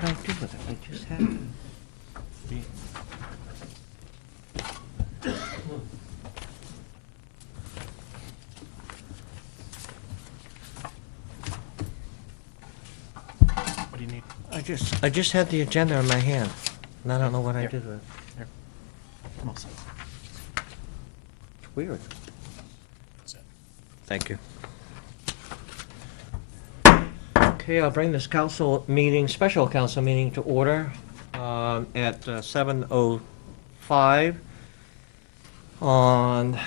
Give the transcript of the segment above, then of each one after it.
did I do with it? I just had it. What do you need? I just had the agenda in my hand, and I don't know what I Here. did with it. Here. I'm all set. It's weird. That's it. Thank you. Okay, I'll bring this council meeting, special council meeting to order at 7:05 on,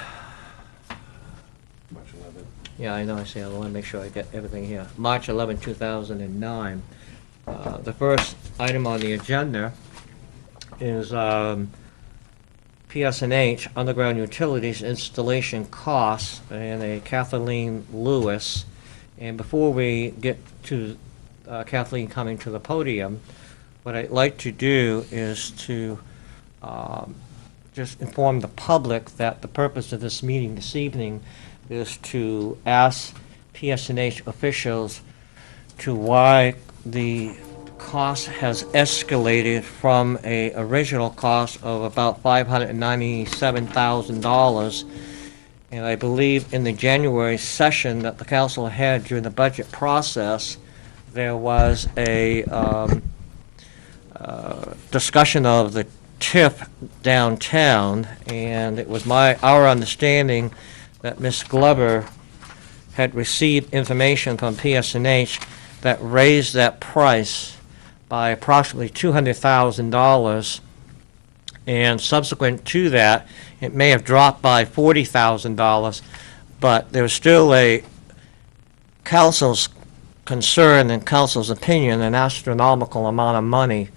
March 11th. yeah, I know, I see, I want to make sure I get everything here. March 11, 2009. The first item on the agenda is PS&H, Underground Utilities Installation Costs, and a Kathleen Lewis. And before we get to Kathleen coming to the podium, what I'd like to do is to just inform the public that the purpose of this meeting this evening is to ask PS&H officials to why the cost has escalated from a original cost of about $597,000. And I believe in the January session that the council had during the budget process, there was a discussion of the TIF downtown, and it was our understanding that Ms. Glover had received information from PS&H that raised that price by approximately $200,000, and subsequent to that, it may have dropped by $40,000, but there was still a council's concern and council's opinion, an astronomical amount of money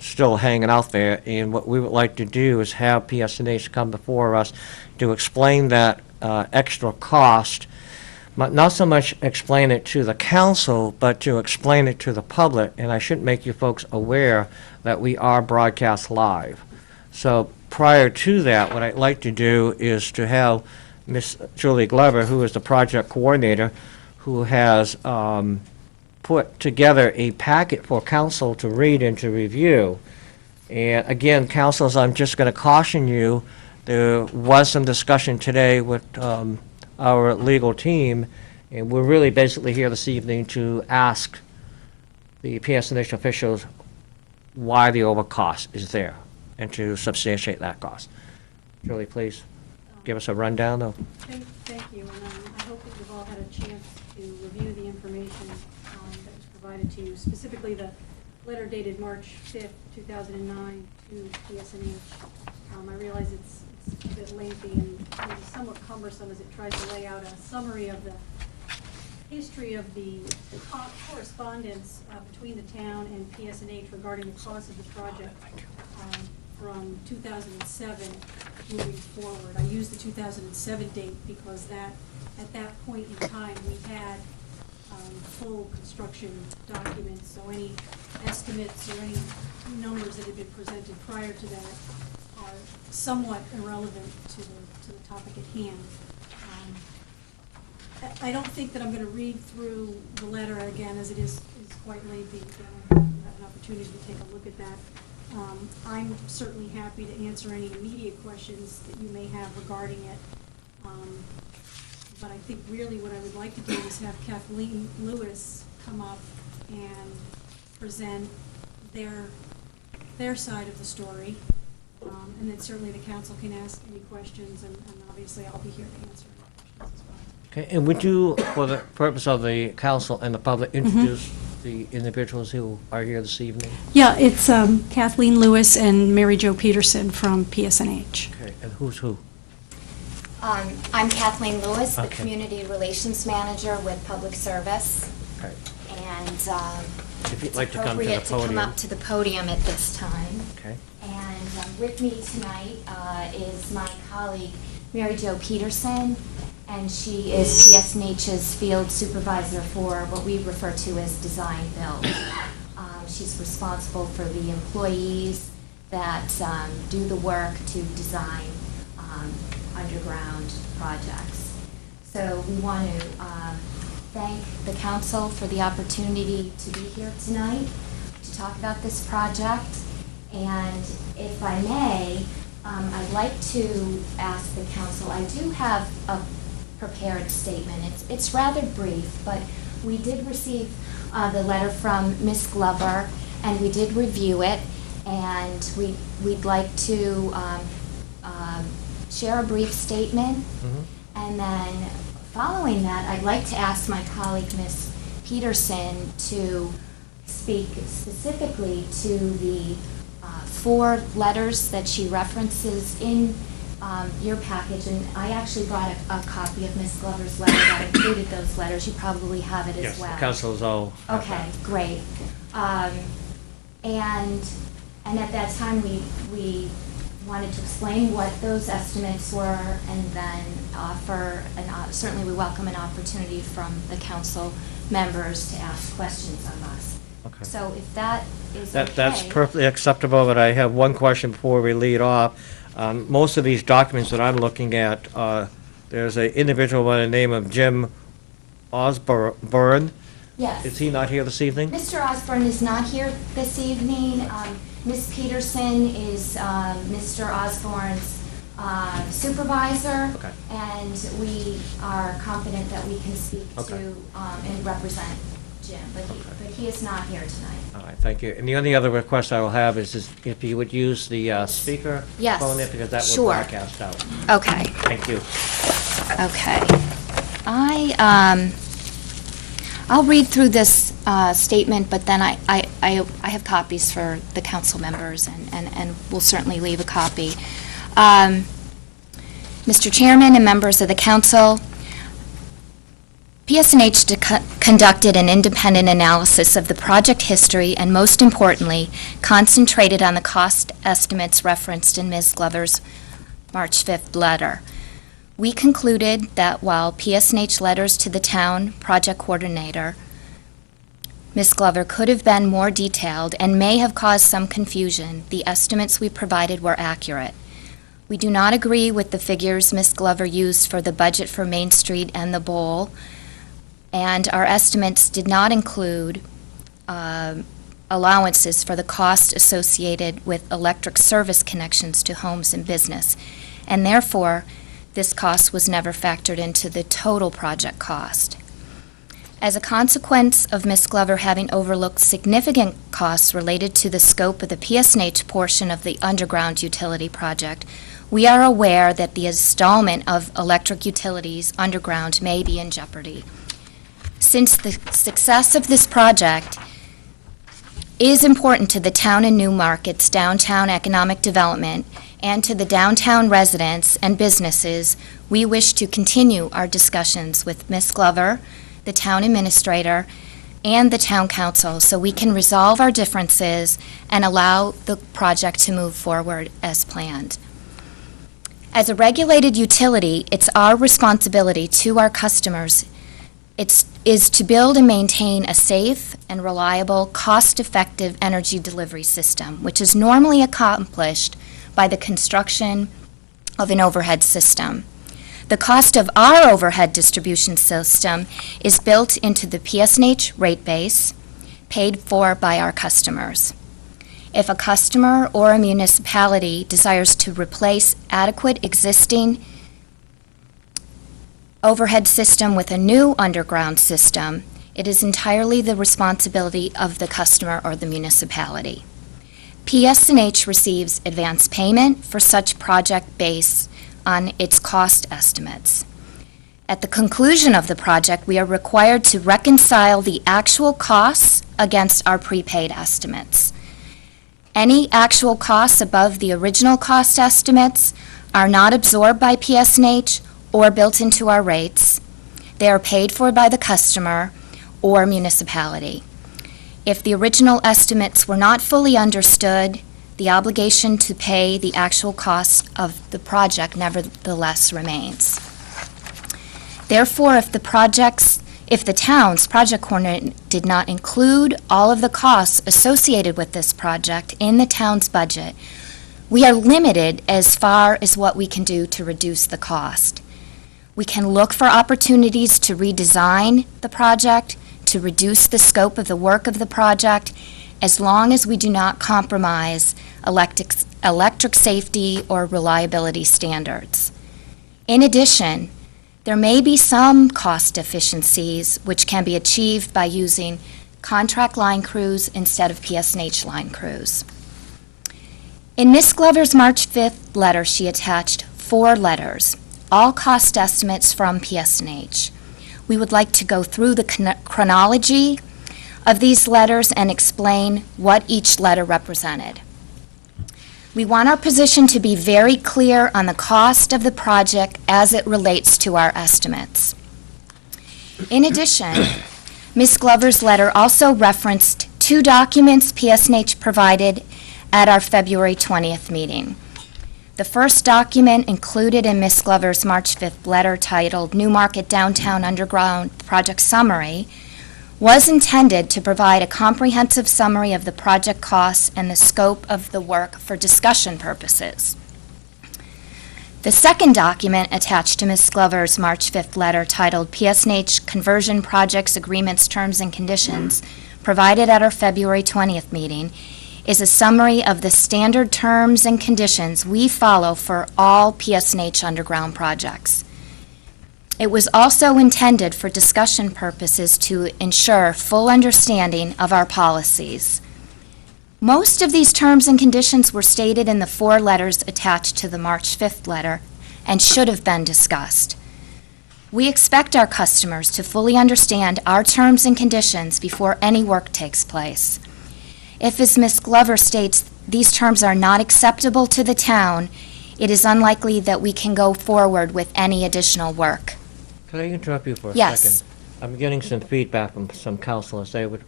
still hanging out there. And what we would like to do is have PS&H come before us to explain that extra cost, but not so much explain it to the council, but to explain it to the public. And I should make you folks aware that we are broadcast live. So prior to that, what I'd like to do is to have Ms. Julie Glover, who is the project coordinator, who has put together a packet for council to read and to review. And again, councils, I'm just going to caution you, there was some discussion today with our legal team, and we're really basically here this evening to ask the PS&H officials why the overcost is there and to substantiate that cost. Julie, please give us a rundown of. Thank you, and I hope that you've all had a chance to review the information that was provided to you, specifically the letter dated March 5th, 2009 to PS&H. I realize it's a bit lengthy and maybe somewhat cumbersome as it tries to lay out a summary of the history of the correspondence between the town and PS&H regarding the cost of the project from 2007 moving forward. I use the 2007 date because at that point in time we had full construction documents, so any estimates or any numbers that had been presented prior to that are somewhat irrelevant to the topic at hand. I don't think that I'm going to read through the letter again, as it is quite lengthy. You have an opportunity to take a look at that. I'm certainly happy to answer any immediate questions that you may have regarding it. But I think really what I would like to do is have Kathleen Lewis come up and present their side of the story. And then certainly the council can ask any questions, and obviously I'll be here to answer any questions as well. Okay, and would you, for the purpose of the council and the public, introduce the individuals who are here this evening? Yeah, it's Kathleen Lewis and Mary Jo Peterson from PSNH. Okay, and who's who? I'm Kathleen Lewis, the Okay. Community Relations Manager with Public Service. Okay. And If you'd it's like to come to the appropriate to come podium. up to the podium at this time. Okay. And with me tonight is my colleague, Mary Jo Peterson, and she is PSNH's field supervisor for what we refer to as design build. She's responsible for the employees that do the work to design underground projects. So we want to thank the council for the opportunity to be here tonight to talk about this project. And if I may, I'd like to ask the council, I do have a prepared statement. It's rather brief, but we did receive the letter from Ms. Glover, and we did review it, and we'd like to share a brief statement. And then following that, I'd like to ask my colleague, Ms. Peterson, to speak specifically to the 4 letters that she references in your package. And I actually brought a copy of Ms. Glover's letter that included those letters. You probably have it as well. Yes, the council's all. Okay, great. And at that time, we wanted to explain what those estimates were, and then offer, certainly we welcome an opportunity from the council members to ask questions of us. Okay. So if that is okay. That's perfectly acceptable, but I have one question before we lead off. Most of these documents that I'm looking at, there's an individual by the name of Jim Osborne. Yes. Is he not here this evening? Mr. Osborne is not here this evening. Ms. Peterson is Mr. Osborne's supervisor. Okay. And we are confident that we can speak Okay. to and represent Jim, but he is not here tonight. All right, thank you. And the only other request I will have is if you would use the speaker Yes, phone there, because that will sure. broadcast out. Okay. Thank you. Okay. I'll read through this statement, but then I have copies for the council members, and we'll certainly leave a copy. Mr. Chairman and members of the council, PSNH conducted an independent analysis of the project history and, most importantly, concentrated on the cost estimates referenced in Ms. Glover's March 5th letter. We concluded that while PSNH letters to the town project coordinator, Ms. Glover, could have been more detailed and may have caused some confusion, the estimates we provided were accurate. We do not agree with the figures Ms. Glover used for the budget for Main Street and the Bowl, and our estimates did not include allowances for the cost associated with electric service connections to homes and business, and therefore, this cost was never factored into the total project cost. As a consequence of Ms. Glover having overlooked significant costs related to the scope of the PSNH portion of the underground utility project, we are aware that the installment of electric utilities underground may be in jeopardy. Since the success of this project is important to the town and Newmarket's downtown economic development and to the downtown residents and businesses, we wish to continue our discussions with Ms. Glover, the town administrator, and the town council so we can resolve our differences and allow the project to move forward as planned. As a regulated utility, it's our responsibility to our customers is to build and maintain a safe and reliable, cost-effective energy delivery system, which is normally accomplished by the construction of an overhead system. The cost of our overhead distribution system is built into the PSNH rate base, paid for by our customers. If a customer or a municipality desires to replace adequate existing overhead system with a new underground system, it is entirely the responsibility of the customer or the municipality. PSNH receives advance payment for such project based on its cost estimates. At the conclusion of the project, we are required to reconcile the actual costs against our prepaid estimates. Any actual costs above the original cost estimates are not absorbed by PSNH or built into our rates. They are paid for by the customer or municipality. If the original estimates were not fully understood, the obligation to pay the actual cost of the project nevertheless remains. Therefore, if the town's project coordinator did not include all of the costs associated with this project in the town's budget, we are limited as far as what we can do to reduce the cost. We can look for opportunities to redesign the project, to reduce the scope of the work of the project, as long as we do not compromise electric safety or reliability standards. In addition, there may be some cost efficiencies which can be achieved by using contract line crews instead of PSNH line crews. In Ms. Glover's March 5th letter, she attached 4 letters, all cost estimates from PSNH. We would like to go through the chronology of these letters and explain what each letter represented. We want our position to be very clear on the cost of the project as it relates to our estimates. In addition, Ms. Glover's letter also referenced 2 documents PSNH provided at our February 20th meeting. The first document included in Ms. Glover's March 5th letter, titled Newmarket Downtown Underground Project Summary, was intended to provide a comprehensive summary of the project costs and the scope of the work for discussion purposes. The second document attached to Ms. Glover's March 5th letter, titled PSNH Conversion Projects Agreements, Terms and Conditions, provided at our February 20th meeting, is a summary of the standard terms and conditions we follow for all PSNH underground projects. It was also intended for discussion purposes to ensure full understanding of our policies. Most of these terms and conditions were stated in the 4 letters attached to the March 5th letter and should have been discussed. We expect our customers to fully understand our terms and conditions before any work takes place. If, as Ms. Glover states, these terms are not acceptable to the town, it is unlikely that we can go forward with any additional work. Could I interrupt you for a Yes. second? I'm getting some feedback from some councilors. They would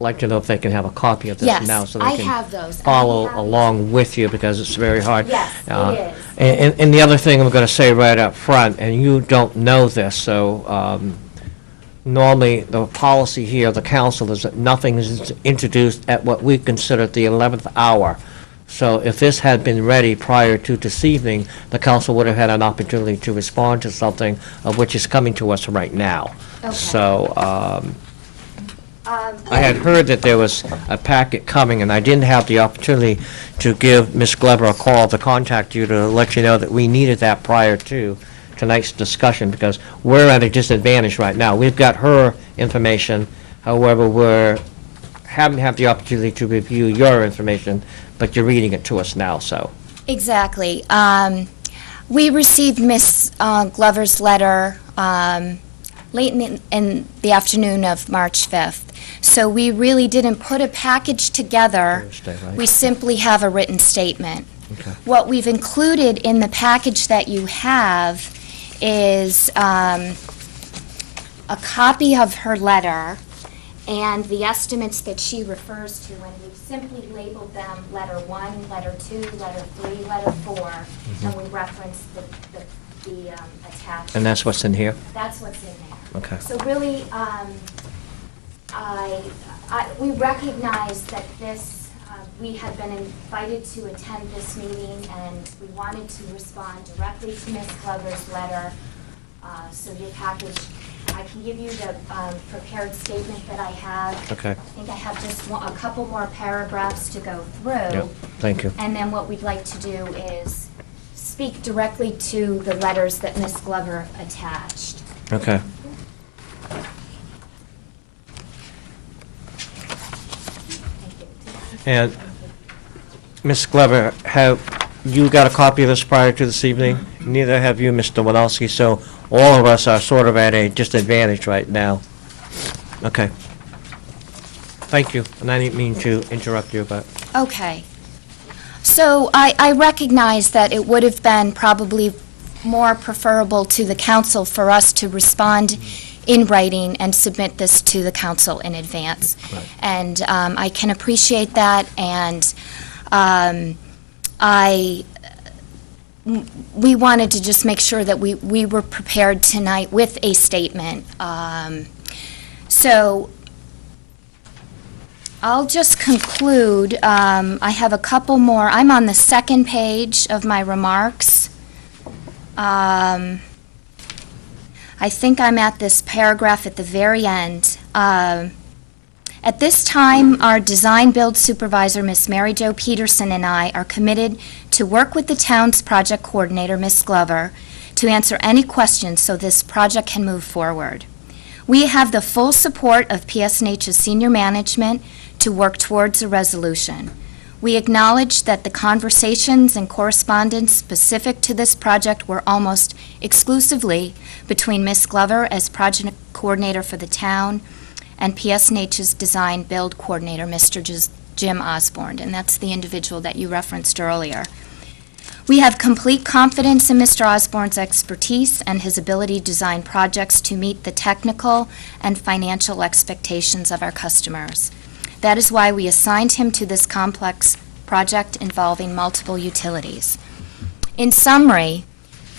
like to know if they can have a copy of this Yes, now so I they have can those. follow I'm happy along with you because it's very hard. Yes, it is. And the other thing I'm going to say right up front, and you don't know this, so normally the policy here, the council, is that nothing is introduced at what we consider the 11th hour. So if this had been ready prior to this evening, the council would have had an opportunity to respond to something of which is coming to us right now. Okay. So I had heard that there was a packet coming, and I didn't have the opportunity to give Ms. Glover a call to contact you to let you know that we needed that prior to tonight's discussion, because we're at a disadvantage right now. We've got her information, however, haven't had the opportunity to review your information, but you're reading it to us now, so. Exactly. We received Ms. Glover's letter late in the afternoon of March 5th. So we really didn't put a package together. Thursday, right? We simply have a written statement. Okay. What we've included in the package that you have is a copy of her letter and the estimates that she refers to, and we've simply labeled them letter 1, letter 2, letter 3, letter 4, and we reference the attachment. And that's what's in here? That's what's in there. Okay. So really, we recognize that this, we had been invited to attend this meeting, and we wanted to respond directly to Ms. Glover's letter. So your package, I can give you the prepared statement that I have. Okay. I think I have just a couple more paragraphs to go through. Yep, thank you. And then what we'd like to do is speak directly to the letters that Ms. Glover attached. Okay. Thank you. And Ms. Glover, have you got a copy of this prior to this evening? Neither have you, Mr. Winalski, so all of us are sort of at a disadvantage right now. Okay. Thank you, and I didn't mean to interrupt you, but, Okay. So I recognize that it would have been probably more preferable to the council for us to respond in writing and submit this to the council in advance. Right. And I can appreciate that, and we wanted to just make sure that we were prepared tonight with a statement. So I'll just conclude. I have a couple more. I'm on the second page of my remarks. I think I'm at this paragraph at the very end. At this time, our design build supervisor, Miss Mary Jo Peterson, and I are committed to work with the town's project coordinator, Miss Glover, to answer any questions so this project can move forward. We have the full support of PSNH's senior management to work towards a resolution. We acknowledge that the conversations and correspondence specific to this project were almost exclusively between Miss Glover as project coordinator for the town and PSNH's design build coordinator, Mr. Jim Osborne, and that's the individual that you referenced earlier. We have complete confidence in Mr. Osborne's expertise and his ability to design projects to meet the technical and financial expectations of our customers. That is why we assigned him to this complex project involving multiple utilities. In summary,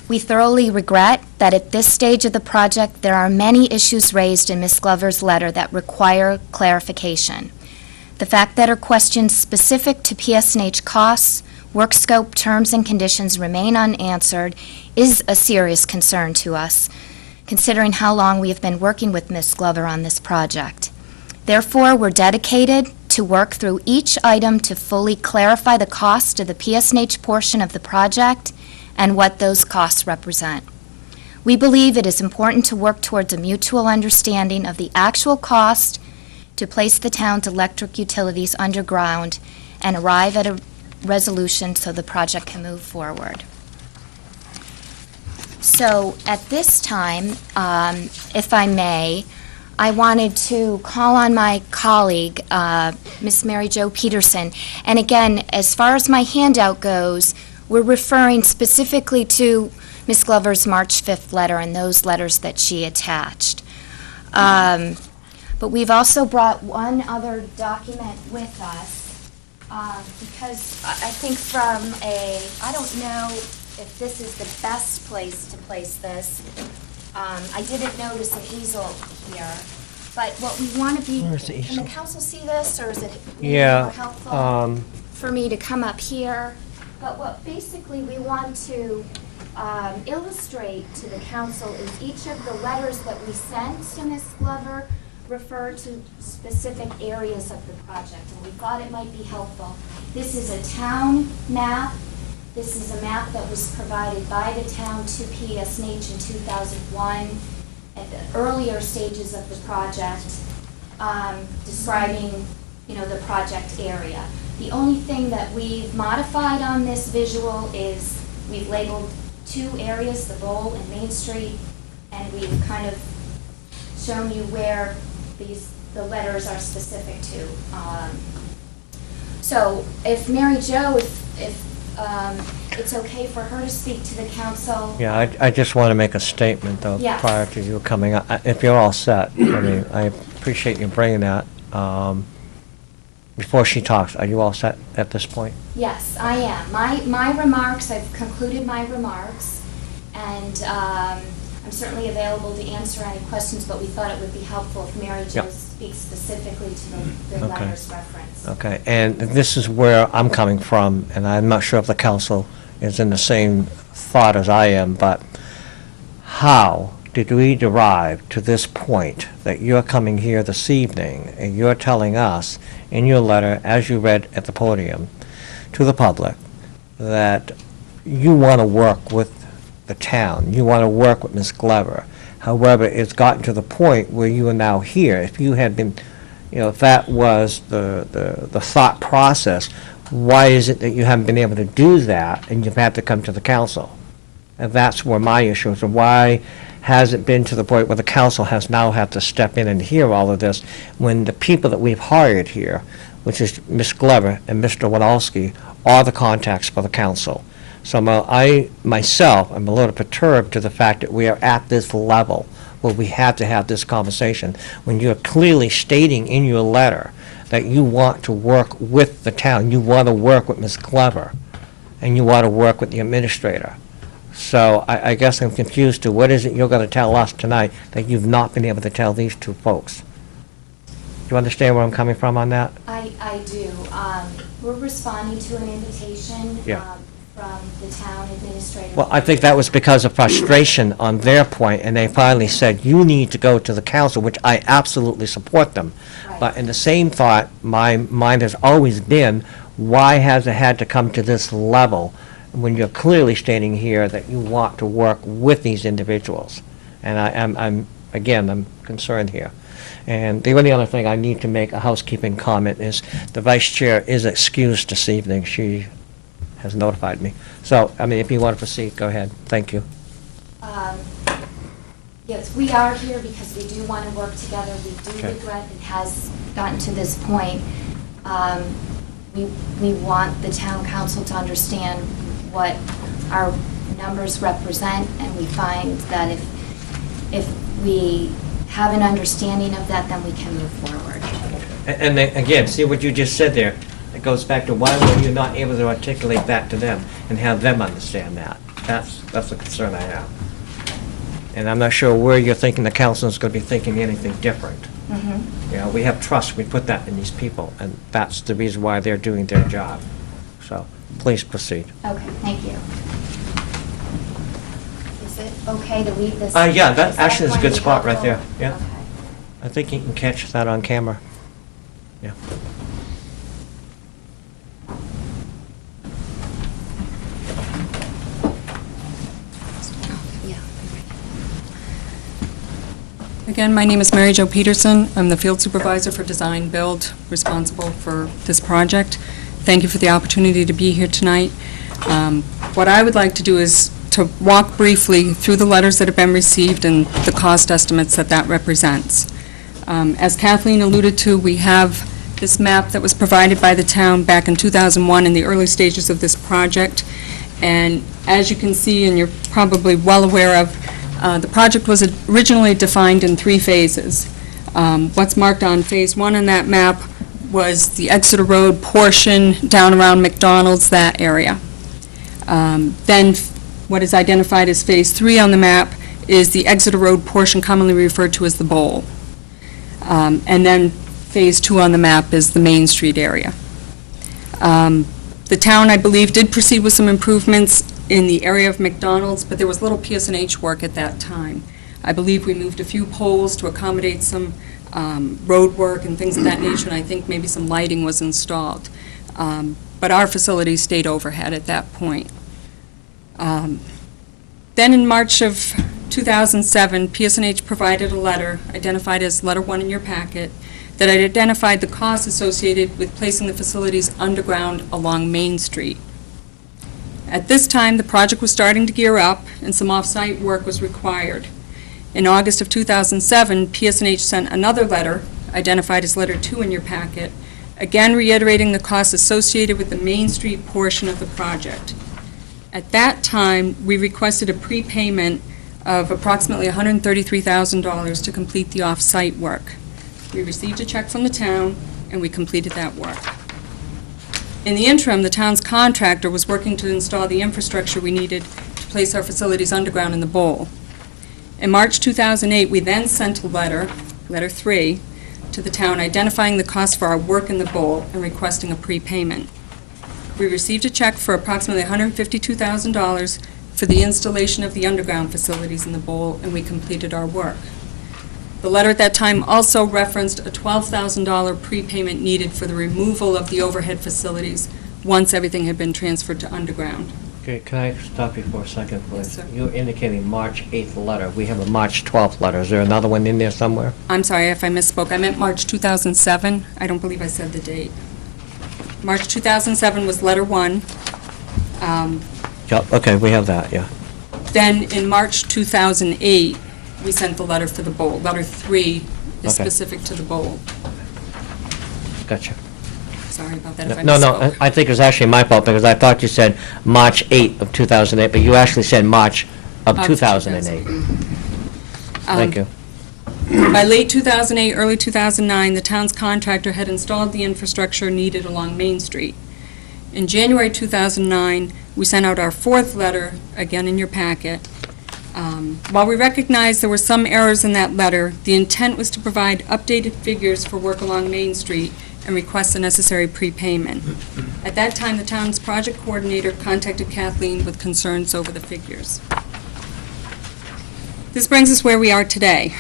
we thoroughly regret that at this stage of the project, there are many issues raised in Ms. Glover's letter that require clarification. The fact that her questions specific to PSNH costs, work scope, terms, and conditions remain unanswered is a serious concern to us, considering how long we have been working with Ms. Glover on this project. Therefore, we're dedicated to work through each item to fully clarify the cost of the PSNH portion of the project and what those costs represent. We believe it is important to work towards a mutual understanding of the actual cost to place the town's electric utilities underground and arrive at a resolution so the project can move forward. So at this time, if I may, I wanted to call on my colleague, Miss Mary Jo Peterson. And again, as far as my handout goes, we're referring specifically to Ms. Glover's March 5th letter and those letters that she attached. But we've also brought one other document with us because I think from I don't know if this is the best place to place this. I didn't notice an easel here, but what we want to be, Where's the can easel? the council see this, or is it maybe Yeah, more helpful for me to come up here? But what basically we want to illustrate to the council is each of the letters that we sent to Ms. Glover refer to specific areas of the project, and we thought it might be helpful. This is a town map. This is a map that was provided by the town to PSNH in 2001 at the earlier stages of the project, describing, the project area. The only thing that we've modified on this visual is we've labeled two areas, the Bowl and Main Street, and we've kind of shown you where the letters are specific to. So if Mary Jo, if it's okay for her to speak to the council. Yeah, I just want to make a statement, though, Yes. prior to you coming up. If you're all set, I mean, I appreciate you bringing that. Before she talks, are you all set at this point? Yes, I am. My remarks, I've concluded my remarks, and I'm certainly available to answer any questions, but we thought it would be helpful if Mary Jo Yep. speaks specifically to the Okay. letters referenced. Okay, and this is where I'm coming from, and I'm not sure if the council is in the same thought as I am, but how did we derive to this point that you're coming here this evening and you're telling us in your letter, as you read at the podium, to the public, that you want to work with the town, you want to work with Ms. Glover. However, it's gotten to the point where you are now here. If you had been, if that was the thought process, why is it that you haven't been able to do that and you've had to come to the council? And that's where my issue is. And why has it been to the point where the council has now had to step in and hear all of this when the people that we've hired here, which is Ms. Glover and Mr. Walowski, are the contacts for the council? So I, myself, am a little perturbed to the fact that we are at this level where we had to have this conversation when you're clearly stating in your letter that you want to work with the town, you want to work with Ms. Glover, and you want to work with the administrator. So I guess I'm confused to what is it you're going to tell us tonight that you've not been able to tell these two folks? Do you understand where I'm coming from on that? I do. We're responding to an invitation Yeah. from the town administrator. Well, I think that was because of frustration on their point, and they finally said, you need to go to the council, which I absolutely support them. Right. But in the same thought, my mind has always been, why has it had to come to this level when you're clearly stating here that you want to work with these individuals? And I'm concerned here. And the only other thing I need to make a housekeeping comment is the vice chair is excused this evening. She has notified me. So, I mean, if you want to proceed, go ahead. Thank you. Yes, we are here because we do want to work together. We do Okay. regret it has gotten to this point. We want the town council to understand what our numbers represent, and we find that if we have an understanding of that, then we can move forward. And then, again, see what you just said there? It goes back to why were you not able to articulate that to them and have them understand that? That's the concern I have. And I'm not sure where you're thinking the council is going to be thinking anything different. Mm-hmm. You know, we have trust, we put that in these people, and that's the reason why they're doing their job. So, please proceed. Okay, thank you. Is it okay to leave this? Yeah, that is actually is a going good to be spot right there, helpful? yeah. Okay. I think you can catch that on camera. Yeah. Yeah. Again, my name is Mary Jo Peterson. I'm the field supervisor for design build, responsible for this project. Thank you for the opportunity to be here tonight. What I would like to do is to walk briefly through the letters that have been received and the cost estimates that that represents. As Kathleen alluded to, we have this map that was provided by the town back in 2001 in the early stages of this project. And as you can see, and you're probably well aware of, the project was originally defined in 3 phases. What's marked on Phase 1 in that map was the Exeter Road portion down around McDonald's, that area. Then what is identified as Phase 3 on the map is the Exeter Road portion commonly referred to as the Bowl. And then Phase 2 on the map is the Main Street area. The town, I believe, did proceed with some improvements in the area of McDonald's, but there was little PS&H work at that time. I believe we moved a few poles to accommodate some road work and things of that nature, and I think maybe some lighting was installed. But our facility stayed overhead at that point. Then in March of 2007, PS&H provided a letter, identified as Letter 1 in your packet, that had identified the costs associated with placing the facilities underground along Main Street. At this time, the project was starting to gear up, and some off-site work was required. In August of 2007, PS&H sent another letter, identified as Letter 2 in your packet, again reiterating the costs associated with the Main Street portion of the project. At that time, we requested a prepayment of approximately $133,000 to complete the off-site work. We received a check from the town, and we completed that work. In the interim, the town's contractor was working to install the infrastructure we needed to place our facilities underground in the bowl. In March 2008, we then sent a letter, Letter 3, to the town identifying the cost for our work in the bowl and requesting a prepayment. We received a check for approximately $152,000 for the installation of the underground facilities in the bowl, and we completed our work. The letter at that time also referenced a $12,000 prepayment needed for the removal of the overhead facilities once everything had been transferred to underground. Okay, can I stop you for a second, please? Yes, sir. You're indicating March 8th letter. We have a March 12th letter. Is there another one in there somewhere? I'm sorry if I misspoke. I meant March 2007. I don't believe I said the date. March 2007 was Letter 1. Yep, okay, we have that, yeah. Then in March 2008, we sent the letter for the bowl. Letter 3 is Okay. specific to the bowl. Gotcha. Sorry about that if I No, misspoke. I think it was actually my fault, because I thought you said March 8th of 2008, but you actually said March of 2008. Thank you. By late 2008, early 2009, the town's contractor had installed the infrastructure needed along Main Street. In January 2009, we sent out our 4th letter, again in your packet. While we recognize there were some errors in that letter, the intent was to provide updated figures for work along Main Street and request the necessary prepayment. At that time, the town's project coordinator contacted Kathleen with concerns over the figures. This brings us where we are today.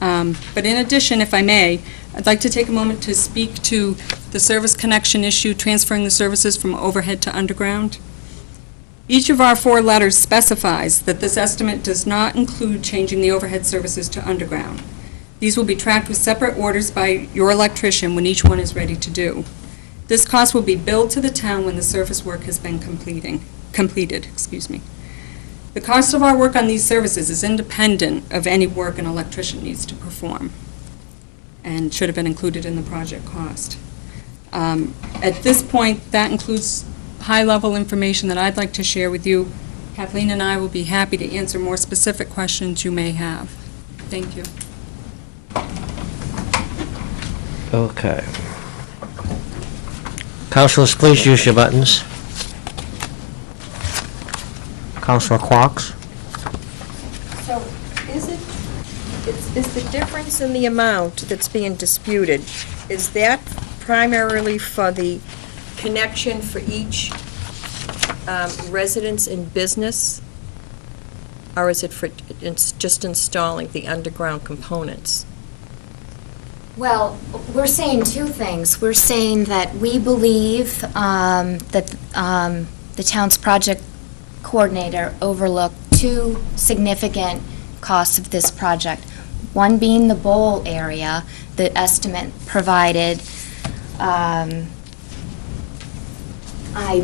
But in addition, if I may, I'd like to take a moment to speak to the service connection issue, transferring the services from overhead to underground. Each of our 4 letters specifies that this estimate does not include changing the overhead services to underground. These will be tracked with separate orders by your electrician when each one is ready to do. This cost will be billed to the town when the surface work has been completed. The cost of our work on these services is independent of any work an electrician needs to perform, and should have been included in the project cost. At this point, that includes high-level information that I'd like to share with you. Kathleen and I will be happy to answer more specific questions you may have. Thank you. Okay. Councilors, please use your buttons. Councilor Quox? So is the difference in the amount that's being disputed, is that primarily for the connection for each residence and business? Or is it for, it's just installing the underground components? Well, we're saying 2 things. We're saying that we believe that the town's project coordinator overlooked 2 significant costs of this project. One being the bowl area, the estimate provided, I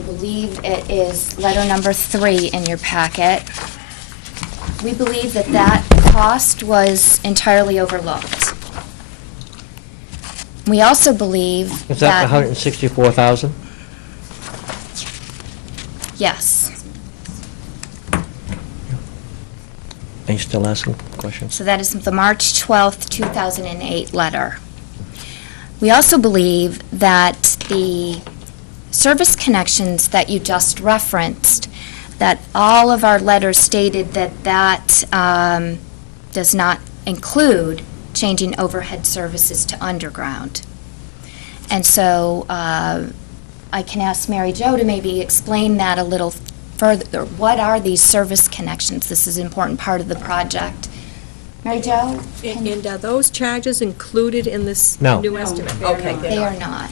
believe it is letter number 3 in your packet. We believe that that cost was entirely overlooked. We also believe Is that the 164,000? Yes. Are you still asking questions? So that is the March 12th, 2008 letter. We also believe that the service connections that you just referenced, that all of our letters stated that that does not include changing overhead services to underground. And so I can ask Mary Jo to maybe explain that a little further. What are these service connections? This is an important part of the project. Mary Jo? And are those charges included in this No. new No, estimate? they are Okay, not. They are not.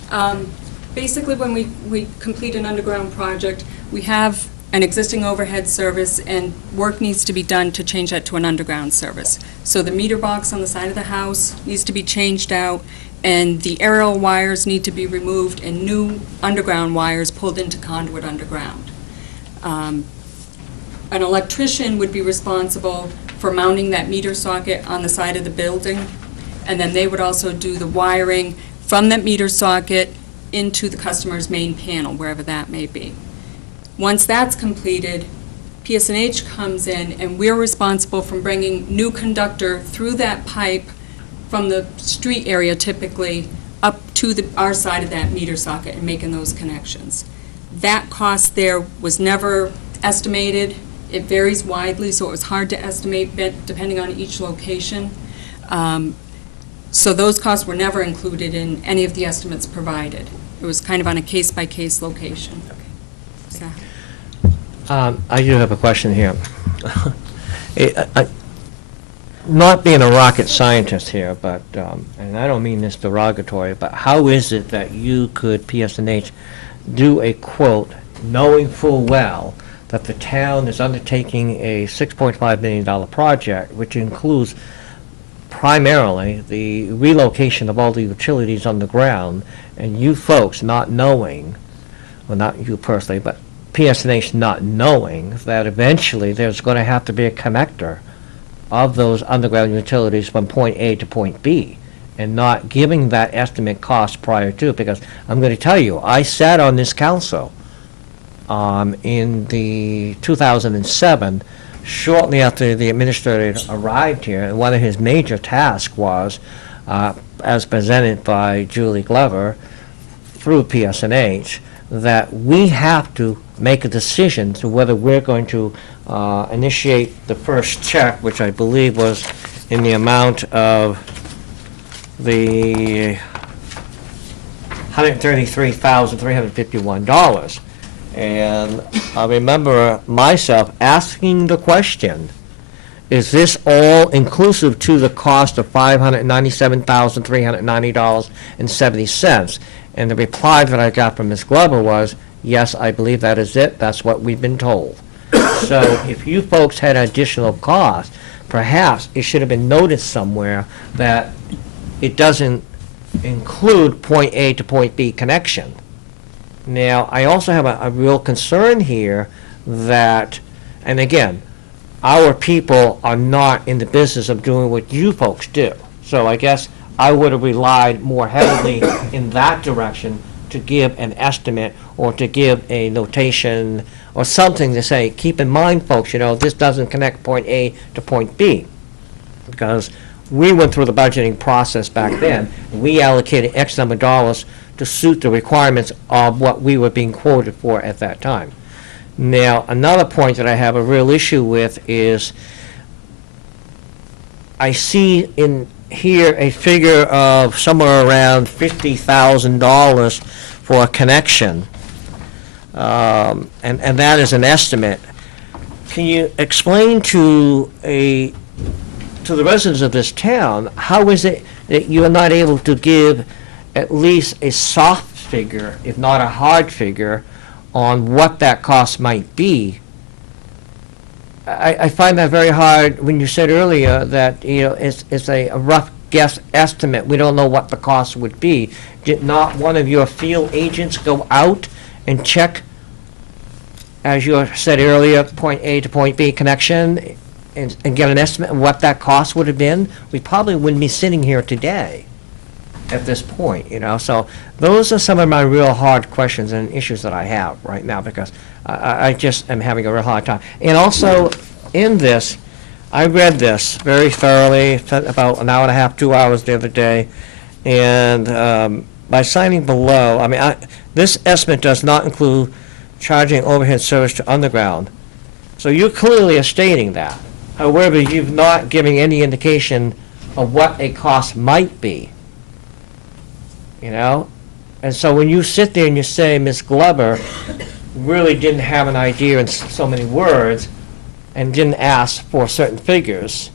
Basically, when we complete an underground project, we have an existing overhead service, and work needs to be done to change that to an underground service. So the meter box on the side of the house needs to be changed out, and the aerial wires need to be removed, and new underground wires pulled into conduit underground. An electrician would be responsible for mounting that meter socket on the side of the building, and then they would also do the wiring from that meter socket into the customer's main panel, wherever that may be. Once that's completed, PS&H comes in, and we're responsible for bringing new conductor through that pipe from the street area typically up to our side of that meter socket and making those connections. That cost there was never estimated. It varies widely, so it was hard to estimate depending on each location. So those costs were never included in any of the estimates provided. It was kind of on a case-by-case location. So. I do have a question here. Not being a rocket scientist here, but, and I don't mean this derogatory, but how is it that you could, PS&H, do a quote knowing full well that the town is undertaking a $6.5 million project, which includes primarily the relocation of all the utilities underground, and you folks not knowing, well, not you personally, but PS&H not knowing that eventually there's going to have to be a connector of those underground utilities from point A to point B, and not giving that estimate cost prior to, because I'm going to tell you, I sat on this council in the 2007, shortly after the administrator arrived here, and one of his major tasks was, as presented by Julie Glover through PS&H, that we have to make a decision to whether we're going to initiate the first check, which I believe was in the amount of the $133,351. And I remember myself asking the question, is this all inclusive to the cost of $597,390.70? And the reply that I got from Ms. Glover was, yes, I believe that is it. That's what we've been told. So if you folks had additional costs, perhaps it should have been noticed somewhere that it doesn't include point A to point B connection. Now, I also have a real concern here that, and again, our people are not in the business of doing what you folks do. So I guess I would have relied more heavily in that direction to give an estimate or to give a notation or something to say, keep in mind, folks, this doesn't connect point A to point B. Because we went through the budgeting process back then. We allocated X number of dollars to suit the requirements of what we were being quoted for at that time. Now, another point that I have a real issue with is I see in here a figure of somewhere around $50,000 for a connection, and that is an estimate. Can you explain to the residents of this town, how is it that you are not able to give at least a soft figure, if not a hard figure, on what that cost might be? I find that very hard when you said earlier that, it's a rough guess estimate. We don't know what the cost would be. Did not one of your field agents go out and check, as you said earlier, point A to point B connection and get an estimate of what that cost would have been? We probably wouldn't be sitting here today at this point, So those are some of my real hard questions and issues that I have right now, because I just am having a real hard time. And also, in this, I read this very thoroughly, about an hour and a half, 2 hours the other day, and by signing below, this estimate does not include charging overhead service to underground. So you clearly are stating that. However, you've not given any indication of what a cost might be. And so when you sit there and you say Ms. Glover really didn't have an idea in so many words and didn't ask for certain figures,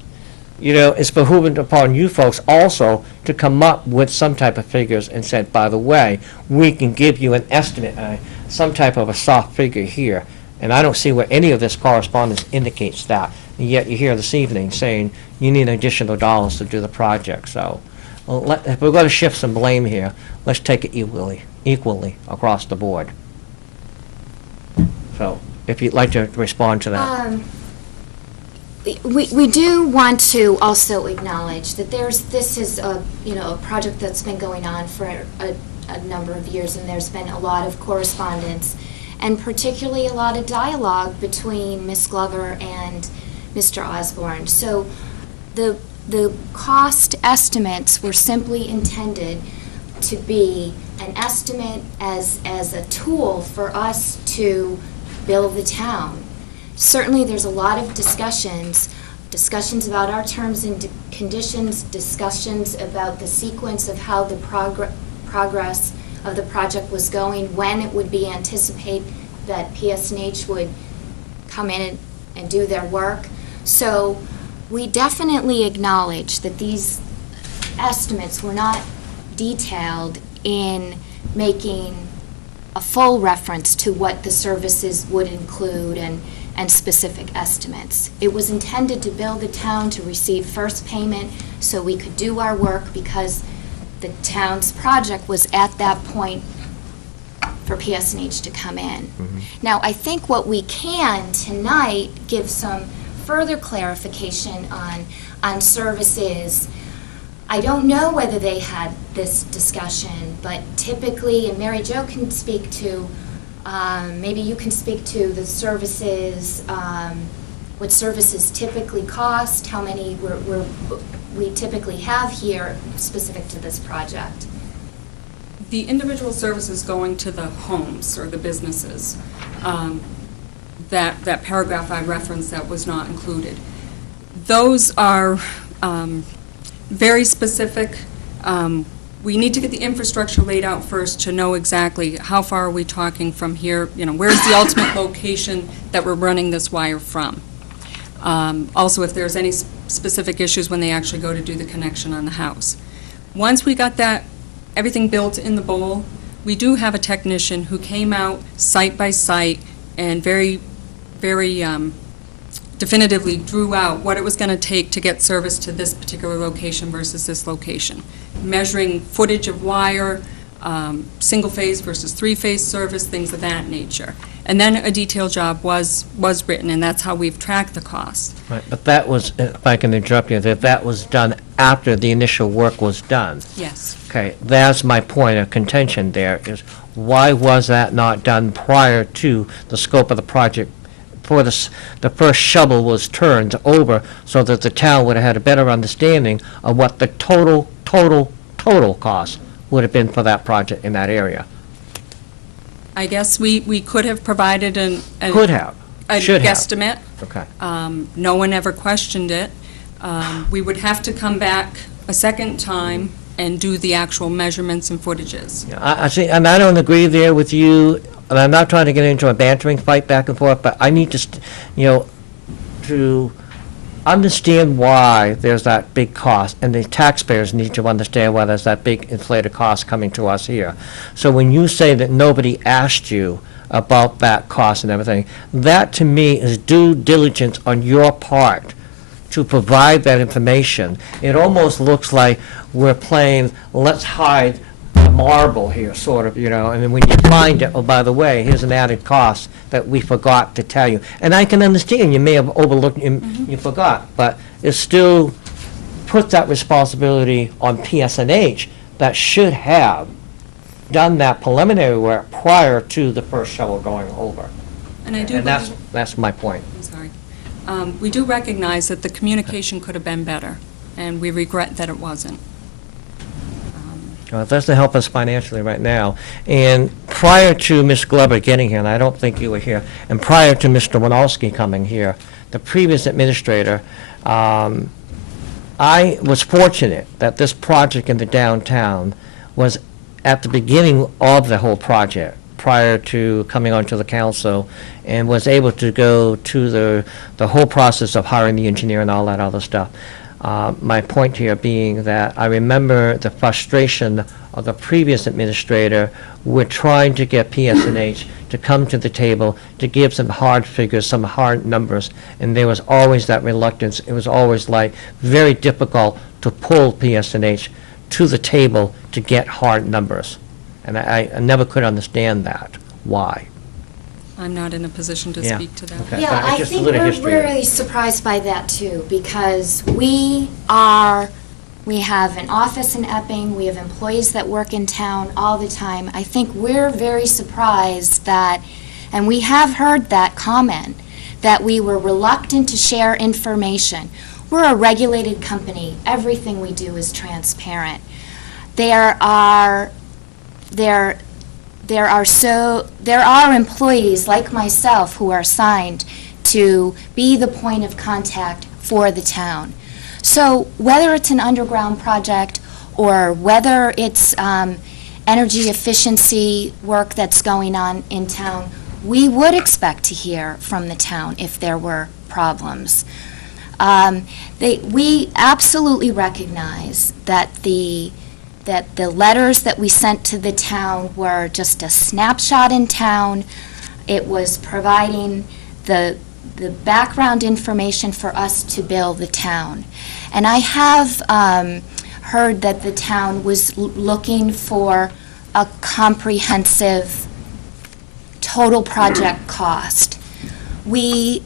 it's behooving upon you folks also to come up with some type of figures and said, by the way, we can give you an estimate, some type of a soft figure here. And I don't see where any of this correspondence indicates that. And yet you're here this evening saying you need additional dollars to do the project. So if we're going to shift some blame here, let's take it equally across the board. So, if you'd like to respond to that. We do want to also acknowledge that this is a project that's been going on for a number of years, and there's been a lot of correspondence, and particularly a lot of dialogue between Ms. Glover and Mr. Osborne. So the cost estimates were simply intended to be an estimate as a tool for us to build the town. Certainly there's a lot of discussions about our terms and conditions, discussions about the sequence of how the progress of the project was going, when it would be anticipated that PSNH would come in and do their work. So we definitely acknowledge that these estimates were not detailed in making a full reference to what the services would include and specific estimates. It was intended to build the town, to receive first payment so we could do our work, because the town's project was at that point for PSNH to come in. Mm-hmm. Now, I think what we can tonight give some further clarification on services. I don't know whether they had this discussion, but typically, and Mary Jo can speak to, maybe you can speak to the services, what services typically cost, how many we typically have here specific to this project. The individual services going to the homes or the businesses, that paragraph I referenced that was not included. Those are very specific we need to get the infrastructure laid out first to know exactly how far are we talking from here, where's the ultimate location that we're running this wire from. Also, if there's any specific issues when they actually go to do the connection on the house. Once we got that, everything built in the bowl, we do have a technician who came out site by site and very definitively drew out what it was going to take to get service to this particular location versus this location, measuring footage of wire, single-phase versus three-phase service, things of that nature. And then a detailed job was written, and that's how we've tracked the cost. Right, but that was, if I can interrupt you, that was done after the initial work was done. Yes. Okay, that's my point of contention there, is why was that not done prior to the scope of the project, before the first shovel was turned over, so that the town would have had a better understanding of what the total cost would have been for that project in that area? I guess we could have provided Could have, a should have. guesstimate. Okay. No one ever questioned it. We would have to come back a second time and do the actual measurements and footages. Yeah, I see, and I don't agree there with you, and I'm not trying to get into a bantering fight back and forth, but I need to, to understand why there's that big cost, and the taxpayers need to understand why there's that big inflated cost coming to us here. So when you say that nobody asked you about that cost and everything, that to me is due diligence on your part to provide that information. It almost looks like we're playing let's hide the marble here, sort of, and then when you find it, oh, by the way, here's an added cost that we forgot to tell you. And I can understand you may have overlooked, you forgot, but it still puts that responsibility on PSNH that should have done that preliminary work prior to the first shovel going over. And I do And that's my point. I'm sorry. We do recognize that the communication could have been better, and we regret that it wasn't. It doesn't help us financially right now. And prior to Ms. Glover getting here, and I don't think you were here, and prior to Mr. Winalski coming here, the previous administrator, I was fortunate that this project in the downtown was at the beginning of the whole project, prior to coming onto the council, and was able to go to the whole process of hiring the engineer and all that other stuff. My point here being that I remember the frustration of the previous administrator with trying to get PSNH to come to the table to give some hard figures, some hard numbers, and there was always that reluctance. It was always like very difficult to pull PSNH to the table to get hard numbers. And I never could understand that. Why? I'm not in a position to Yeah. speak to that. Okay. Yeah, I Just a think little we're history. really surprised by that too, because we have an office in Epping, we have employees that work in town all the time. I think we're very surprised that, and we have heard that comment, that we were reluctant to share information. We're a regulated company. Everything we do is transparent. There are employees like myself who are assigned to be the point of contact for the town. So whether it's an underground project or whether it's energy efficiency work that's going on in town, we would expect to hear from the town if there were problems. We absolutely recognize that the letters that we sent to the town were just a snapshot in town. It was providing the background information for us to build the town. And I have heard that the town was looking for a comprehensive total project cost. We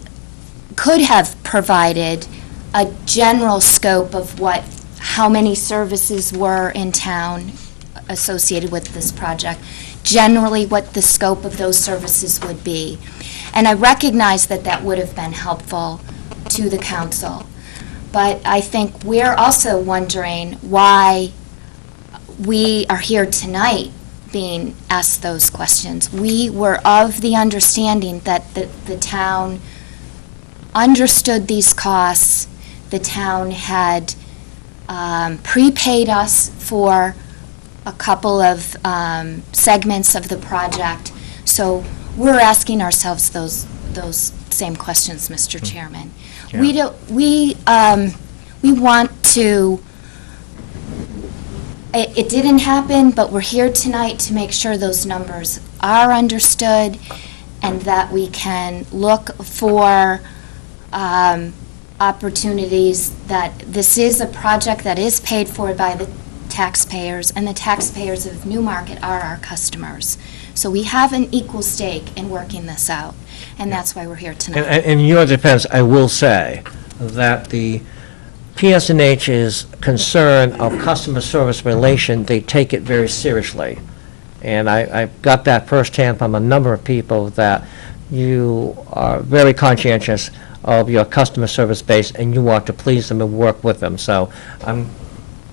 could have provided a general scope of how many services were in town associated with this project, generally what the scope of those services would be. And I recognize that that would have been helpful to the council. But I think we're also wondering why we are here tonight being asked those questions. We were of the understanding that the town understood these costs. The town had prepaid us for a couple of segments of the project. So we're asking ourselves those same questions, Mr. Chairman. We Yeah. don't, we want to, it didn't happen, but we're here tonight to make sure those numbers are understood and that we can look for opportunities, that this is a project that is paid for by the taxpayers, and the taxpayers of Newmarket are our customers. So we have an equal stake in working this out, and that's why we're here tonight. In your defense, I will say that the PSNH's concern of customer service relation, they take it very seriously. And I got that firsthand from a number of people, that you are very conscientious of your customer service base and you want to please them and work with them. So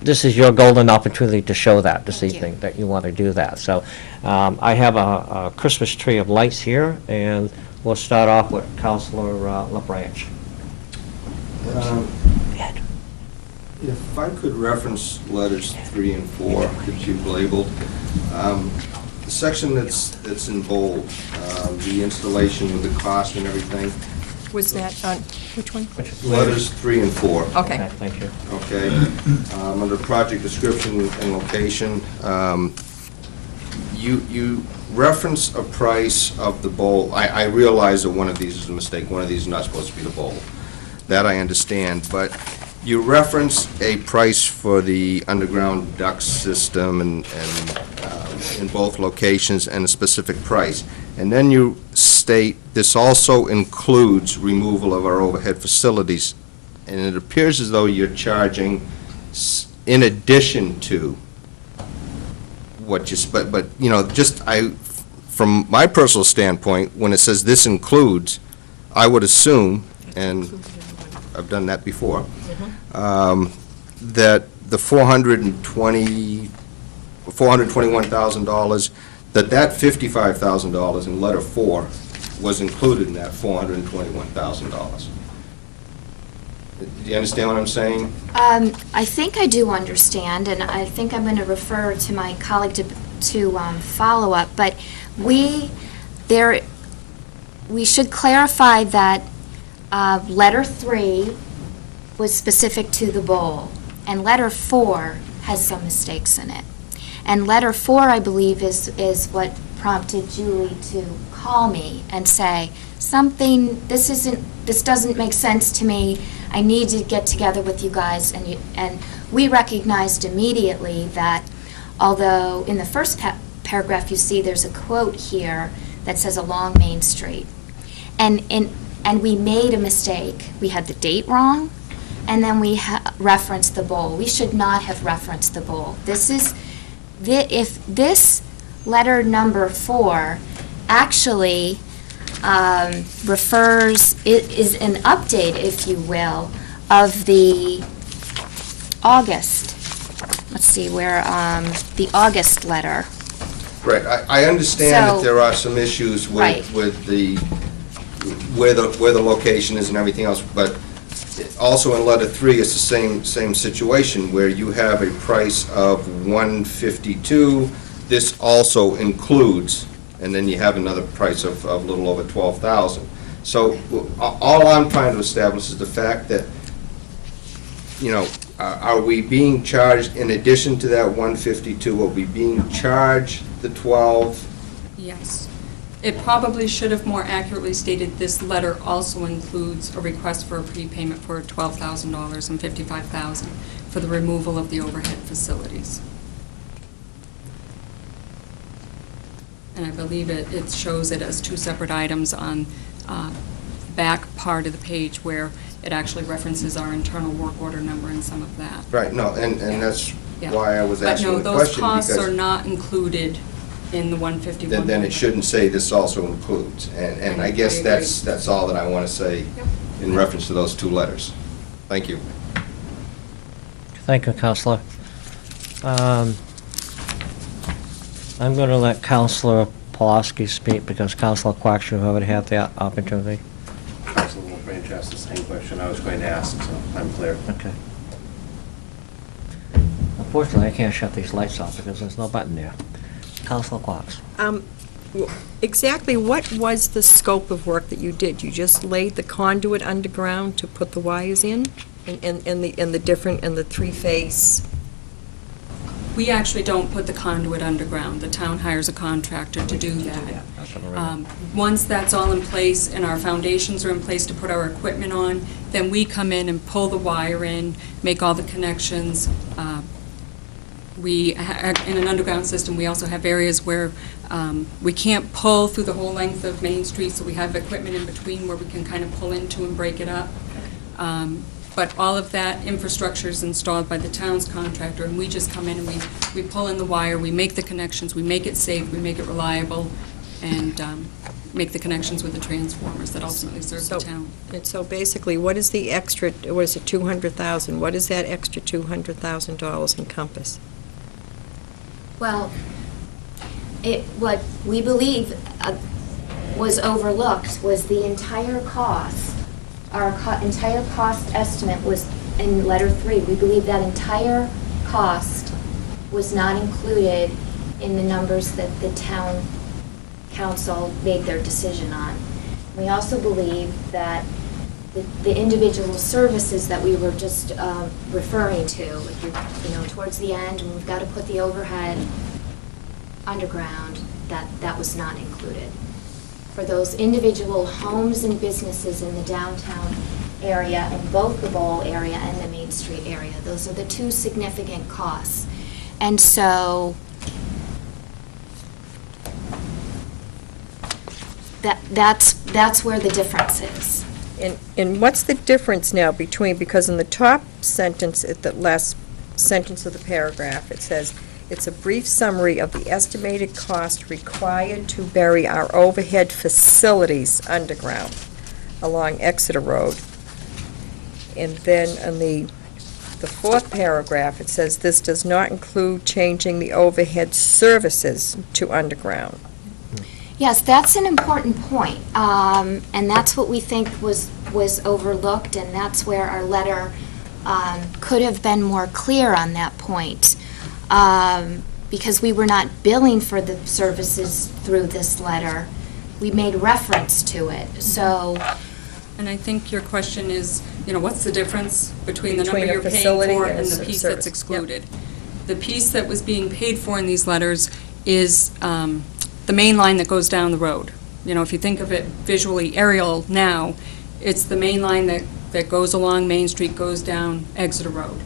this is your golden opportunity to show that this Thank you. evening, that you want to do that. So I have a Christmas tree of lights here, and we'll start off with Councilor LaBranch. If I could reference letters 3 and 4 that you've labeled, the section that's in bold, the installation with the cost and everything, Was that on, which one? letters 3 and 4. Okay. Thank you. Okay. Under project description and location, you reference a price of the bowl. I realize that one of these is a mistake. One of these is not supposed to be the bowl. That I understand, but you reference a price for the underground duct system and in both locations, and a specific price. And then you state, this also includes removal of our overhead facilities. And it appears as though you're charging in addition to what you, but, you know, just from my personal standpoint, when it says this includes, I would assume, and I've done that before, that the $421,000, that $55,000 in letter 4 was included in that $421,000. Do you understand what I'm saying? I think I do understand, and I think I'm going to refer to my colleague to follow up, but we should clarify that letter 3 was specific to the bowl, and letter 4 has some mistakes in it. And letter 4, I believe, is what prompted Julie to call me and say, this doesn't make sense to me. I need to get together with you guys. And we recognized immediately that, although in the first paragraph you see there's a quote here that says along Main Street, and we made a mistake. We had the date wrong, and then we referenced the bowl. We should not have referenced the bowl. If this letter number 4 actually is an update, if you will, of the August, let's see, the August letter. Right, I understand So- that there are some issues Right. with where the location is and everything else, but also in letter 3, it's the same situation, where you have a price of $152, this also includes, and then you have another price of a little over $12,000. So all I'm trying to establish is the fact that, you know, are we being charged in addition to that $152? Are we being charged the 12? Yes. It probably should have more accurately stated this letter also includes a request for a prepayment for $12,000 and $55,000 for the removal of the overhead facilities. And I believe it shows it as 2 separate items on the back part of the page, where it actually references our internal work order number and some of that. Right, no, and that's Yeah. why I was asking the But no, question, those costs are because not included in the 151. then it shouldn't say this also includes. And I guess I agree. that's all that I want to say Yep. in reference to those 2 letters. Thank you. Thank you, Counselor. I'm going to let Counselor Pulaski speak, because Counselor Quaxley already had the opportunity. Councilor LaBranch asked the same question I was going to ask, so I'm clear. Okay. Unfortunately, I can't shut these lights off because there's no button there. Councilor Fox. Exactly what was the scope of work that you did? You just laid the conduit underground to put the wires in? And the three-phase? We actually don't put the conduit underground. The town hires a contractor to do that. That's what I'm reading. Once that's all in place and our foundations are in place to put our equipment on, then we come in and pull the wire in, make all the connections. In an underground system, we also have areas where we can't pull through the whole length of Main Street, so we have equipment in between where we can kind of pull into and break it up. But all of that infrastructure is installed by the town's contractor, and we just come in and we pull in the wire, we make the connections, we make it safe, we make it reliable, and make the connections with the transformers that ultimately serve the town. And so basically, what is the extra, what is it, 200,000? What does that extra $200,000 encompass? Well, what we believe was overlooked was the entire cost. Our entire cost estimate was in letter 3. We believe that entire cost was not included in the numbers that the town council made their decision on. We also believe that the individual services that we were just referring to, towards the end, when we've got to put the overhead underground, that was not included. For those individual homes and businesses in the downtown area, in both the Bowl area and the Main Street area, those are the two significant costs. And so that's where the difference is. And what's the difference now between, because in the top sentence, at the last sentence of the paragraph, it says, it's a brief summary of the estimated cost required to bury our overhead facilities underground along Exeter Road. And then in the fourth paragraph, it says, this does not include changing the overhead services to underground. Yes, that's an important point, and that's what we think was overlooked, and that's where our letter could have been more clear on that point, because we were not billing for the services through this letter. We made reference to it, so. And I think your question is, what's the difference between the number Between a you're paying facility for and and a the piece service. that's excluded? The piece that was being paid for in these letters is the main line that goes down the road. If you think of it visually aerial now, it's the main line that goes along Main Street, goes down Exeter Road.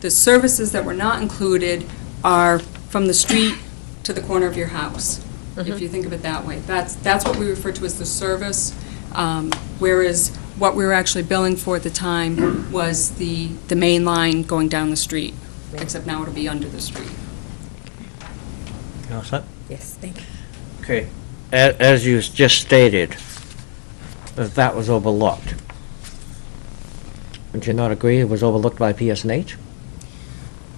The services that were not included are from the street to the corner of your house, if you think of it that way. That's what we refer to as the service, whereas what we were actually billing for at the time was the main line going down the street, except now it'll be under the street. You all set? Yes, thank you. Okay. As you just stated, that was overlooked. Would you not agree it was overlooked by PSNH?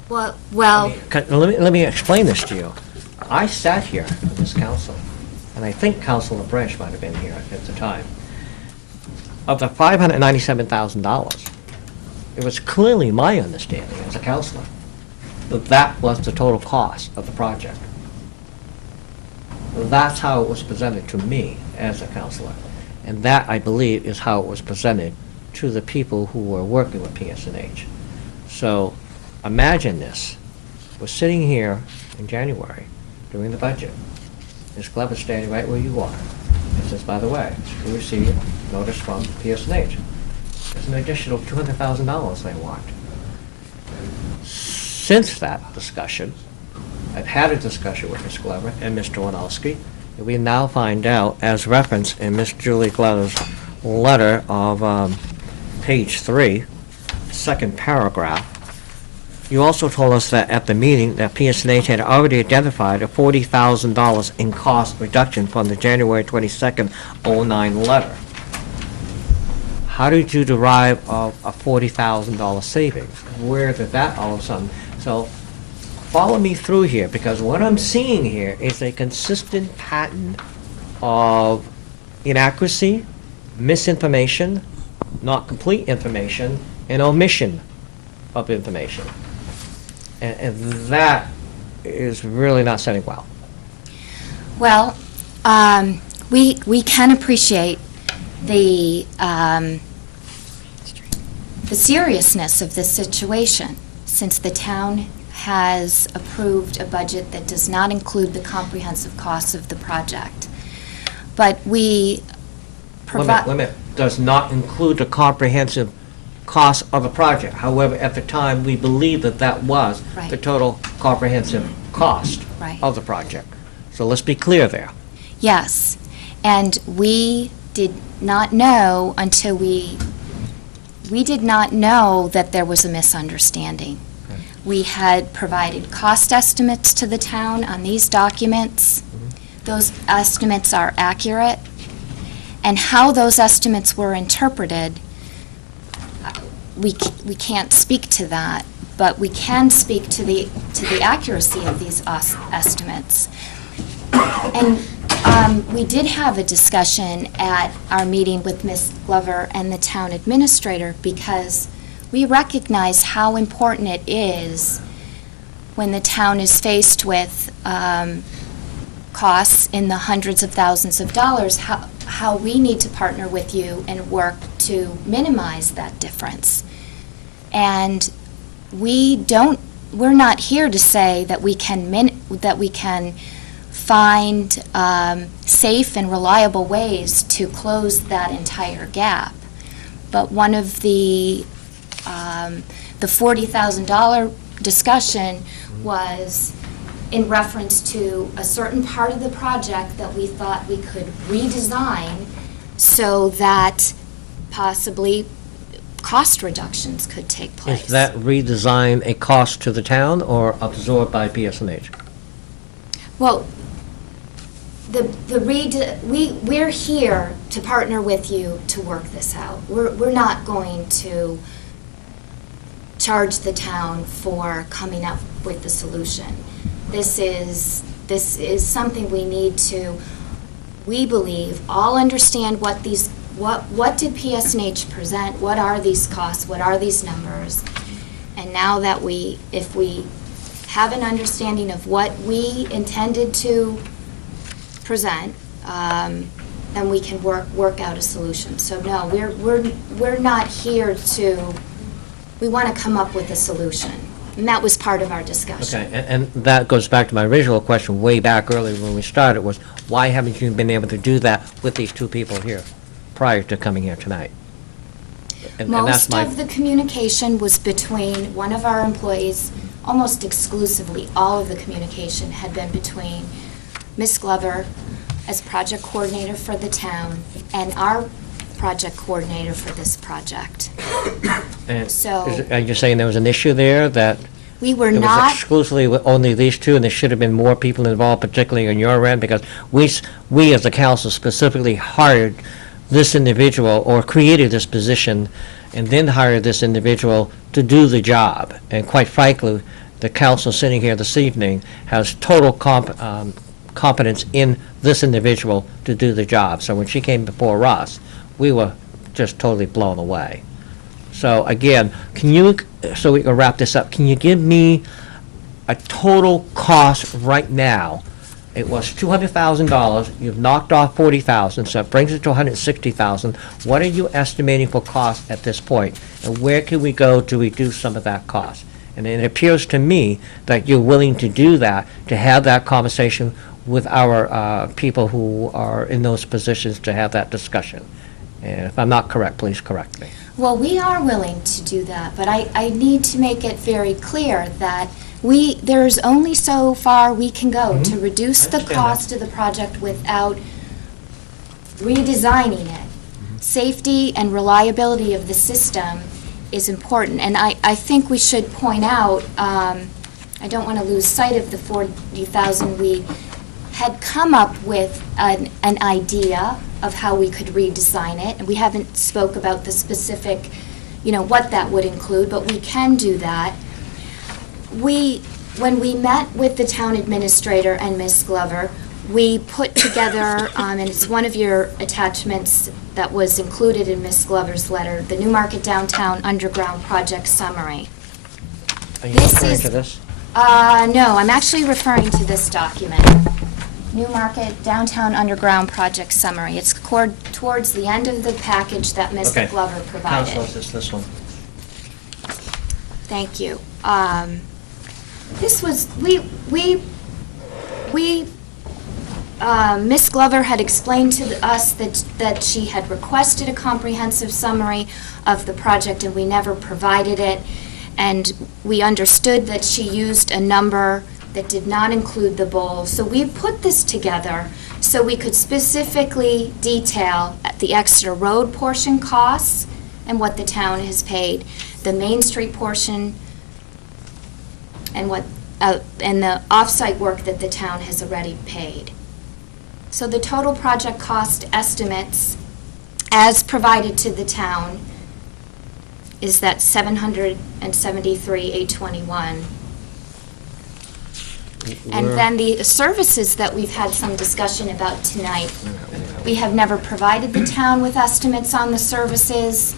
Well, Let me explain this to you. I sat here in this council, and I think Councilor Branch might have been here at the time. Of the $597,000, it was clearly my understanding as a councilor that that was the total cost of the project. That's how it was presented to me as a councilor. And that, I believe, is how it was presented to the people who were working with PSNH. So imagine this. We're sitting here in January doing the budget. Ms. Glover standing right where you are. It says, by the way, we received notice from PSNH. There's an additional $200,000 they want. Since that discussion, I've had a discussion with Ms. Glover and Mr. Wanowski, and we now find out, as referenced in Ms. Julie Glover's letter of page 3, second paragraph, you also told us that at the meeting that PSNH had already identified a $40,000 in cost reduction from the January 22nd, 09 letter. How did you derive a $40,000 savings? Where did that all of a sudden? So follow me through here, because what I'm seeing here is a consistent pattern of inaccuracy, misinformation, not complete information, and omission of information. And that is really not setting well. Well, we can appreciate the seriousness of this situation, since the town has approved a budget that does not include the comprehensive costs of the project. But we provide... Wait a minute, does not include the comprehensive cost of the project. However, at the time, we believed that that was Right. the total comprehensive cost Right. of the project. So let's be clear there. Yes, and we did not know until we did not know that there was a misunderstanding. We had provided cost estimates to the town on these documents. Those estimates are accurate, and how those estimates were interpreted, we can't speak to that, but we can speak to the accuracy of these estimates. And we did have a discussion at our meeting with Ms. Glover and the town administrator, because we recognize how important it is when the town is faced with costs in the hundreds of thousands of dollars, how we need to partner with you and work to minimize that difference. And we're not here to say that we can find safe and reliable ways to close that entire gap. But one of the $40,000 discussion was in reference to a certain part of the project that we thought we could redesign so that possibly cost reductions could take place. Is that redesign a cost to the town or absorbed by PSNH? Well, we're here to partner with you to work this out. We're not going to charge the town for coming up with the solution. This is something we need to, we believe, all understand what did PSNH present, what are these costs, what are these numbers? And now that if we have an understanding of what we intended to present, then we can work out a solution. So no, we're not here to, we want to come up with a solution. And that was part of our discussion. Okay, and that goes back to my original question way back earlier when we started, was why haven't you been able to do that with these two people here prior to coming here tonight? And that's Most of the communication was between one of our employees, almost exclusively, all of the communication had been between Ms. Glover as project coordinator for the town and our project coordinator for this project. And So- are you saying there was an issue there, that We were it was not, exclusively with only these two, and there should have been more people involved, particularly on your end? Because we as a council specifically hired this individual, or created this position, and then hired this individual to do the job. And quite frankly, the council sitting here this evening has total competence in this individual to do the job. So when she came before us, we were just totally blown away. So again, so we can wrap this up, can you give me a total cost right now? It was $200,000, you've knocked off $40,000, so it brings it to $160,000. What are you estimating for cost at this point? And where can we go to reduce some of that cost? And it appears to me that you're willing to do that, to have that conversation with our people who are in those positions, to have that discussion. And if I'm not correct, please correct me. well, we are willing to do that, but I need to make it very clear that there's only so far we can go to reduce I the understand cost of the project without redesigning it. Safety and reliability of the system is important, and I think we should point out, I don't want to lose sight of the $40,000. We had come up with an idea of how we could redesign it, and we haven't spoke about the specific, what that would include, but we can do that. When we met with the town administrator and Ms. Glover, we put together, and it's one of your attachments that was included in Ms. Glover's letter, the Newmarket Downtown Underground Project Summary. Are you This referring is- to this? No, I'm actually referring to this document. Newmarket Downtown Underground Project Summary. It's towards the end of the package that Mr. Okay. Glover provided. Council, it's this one. Thank you. This was, Ms. Glover had explained to us that she had requested a comprehensive summary of the project, and we never provided it. And we understood that she used a number that did not include the bowl. So we put this together so we could specifically detail the extra road portion costs and what the town has paid, the Main Street portion, and and the off-site work that the town has already paid. So the total project cost estimates, as provided to the town, is that $773,821. And then the services that we've had some discussion about tonight, we have never provided the town with estimates on the services.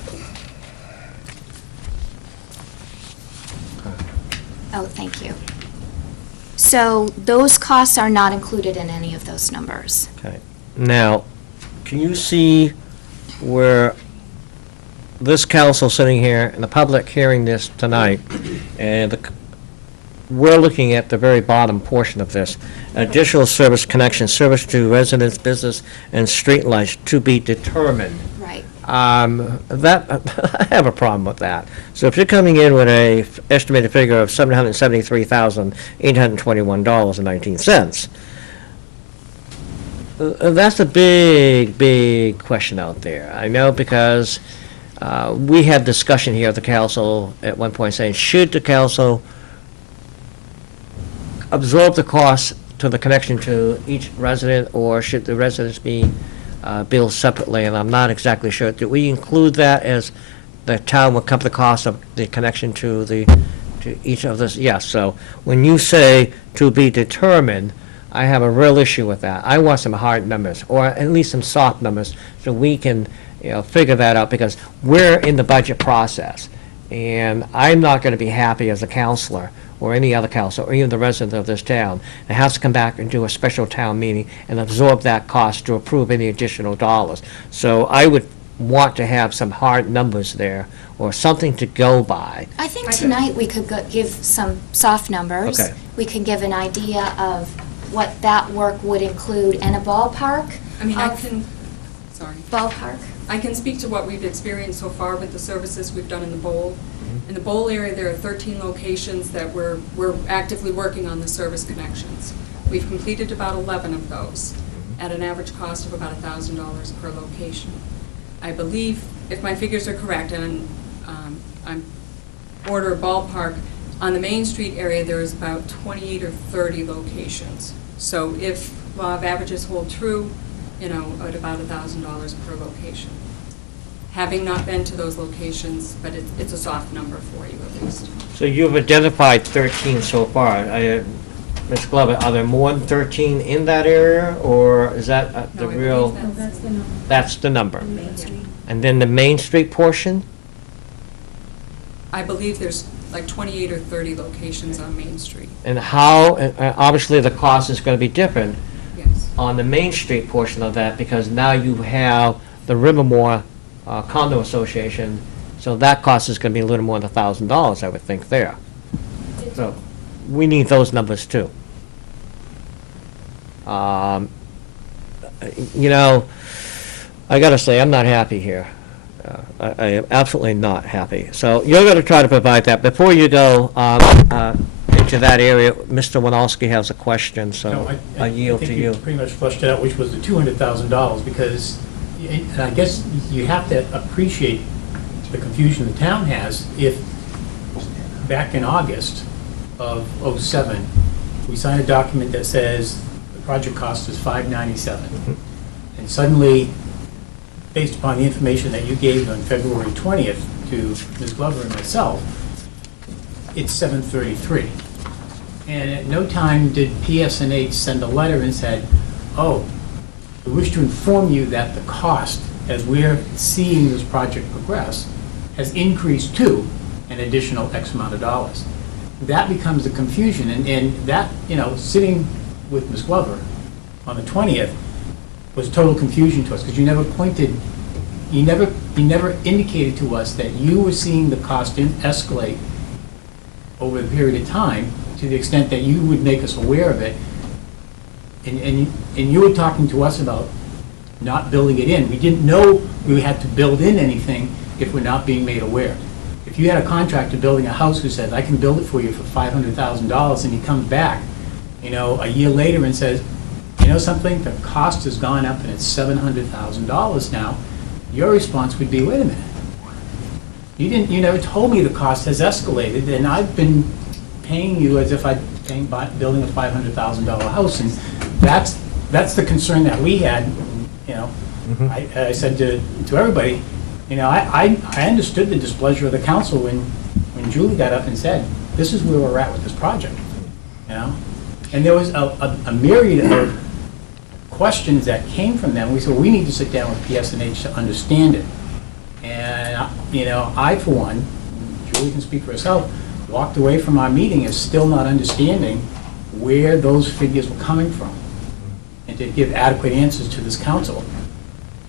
Oh, thank you. So those costs are not included in any of those numbers. Okay. Now, can you see where this council sitting here and the public hearing this tonight, and we're looking at the very bottom portion of this, additional service connection, service to residents, business, and street lights to be determined. Right. That, I have a problem with that. So if you're coming in with a estimated figure of $773,821.19, that's a big, big question out there. I know because we had discussion here at the council at one point saying, should the council absorb the cost to the connection to each resident, or should the residents be billed separately? And I'm not exactly sure. Do we include that as the town will cover the cost of the connection to each of this? Yes. So when you say to be determined, I have a real issue with that. I want some hard numbers, or at least some soft numbers, so we can, figure that out, because we're in the budget process. And I'm not going to be happy as a counselor, or any other counselor, or even the resident of this town, that has to come back and do a special town meeting and absorb that cost to approve any additional dollars. So I would want to have some hard numbers there, or something to go by. I think tonight we could give some soft numbers. Okay. We can give an idea of what that work would include, and a ballpark. I mean, I of- can, sorry. Ballpark. I can speak to what we've experienced so far with the services we've done in the bowl. In the bowl area, there are 13 locations that we're actively working on the service connections. We've completed about 11 of those at an average cost of about $1,000 per location. I believe, if my figures are correct, and I'm order ballpark, on the Main Street area, there's about 28 or 30 locations. So if law of averages hold true, at about $1,000 per location. Having not been to those locations, but it's a soft number for you at least. So you've identified 13 so far. Ms. Glover, are there more than 13 in that area, or is that the No, I real? believe No, that's the number. That's the number. Main Street. And then the Main Street portion? I believe there's like 28 or 30 locations on Main Street. And how, obviously the cost is going to be different Yes. on the Main Street portion of that, because now you have the Rivermore Condo Association, so that cost is going to be a little more than $1,000, I would think, there. So we need those numbers too. I got to say, I'm not happy here. I am absolutely not happy. So you're going to try to provide that. Before you go into that area, Mr. Winalski has a question, so No, I yield to think you. pretty much flushed it out, which was the $200,000, because, and I guess you have to appreciate the confusion the town has if back in August of '07, we signed a document that says the project cost is $597. And suddenly, based upon the information that you gave on February 20th to Ms. Glover and myself, it's $733. And at no time did PSNH send a letter and said, oh, we wish to inform you that the cost, as we're seeing this project progress, has increased to an additional X amount of dollars. that becomes the confusion, and that, sitting with Ms. Glover on the 20th was total confusion to us, because you never indicated to us that you were seeing the cost escalate over the period of time to the extent that you would make us aware of it. And you were talking to us about not building it in. We didn't know we had to build in anything if we're not being made aware. If you had a contractor building a house who says, I can build it for you for $500,000, and he comes back, a year later and says, something, the cost has gone up and it's $700,000 now, your response would be, wait a minute. You never told me the cost has escalated, and I've been paying you as if I'm building a $500,000 house, and that's the concern that we had. I said to everybody, I understood the displeasure of the council when Julie got up and said, this is where we're at with this project, And there was a myriad of questions that came from them. We said, we need to sit down with PSNH to understand it. And, I, for one, Julie can speak for herself, walked away from our meeting as still not understanding where those figures were coming from, and to give adequate answers to this council.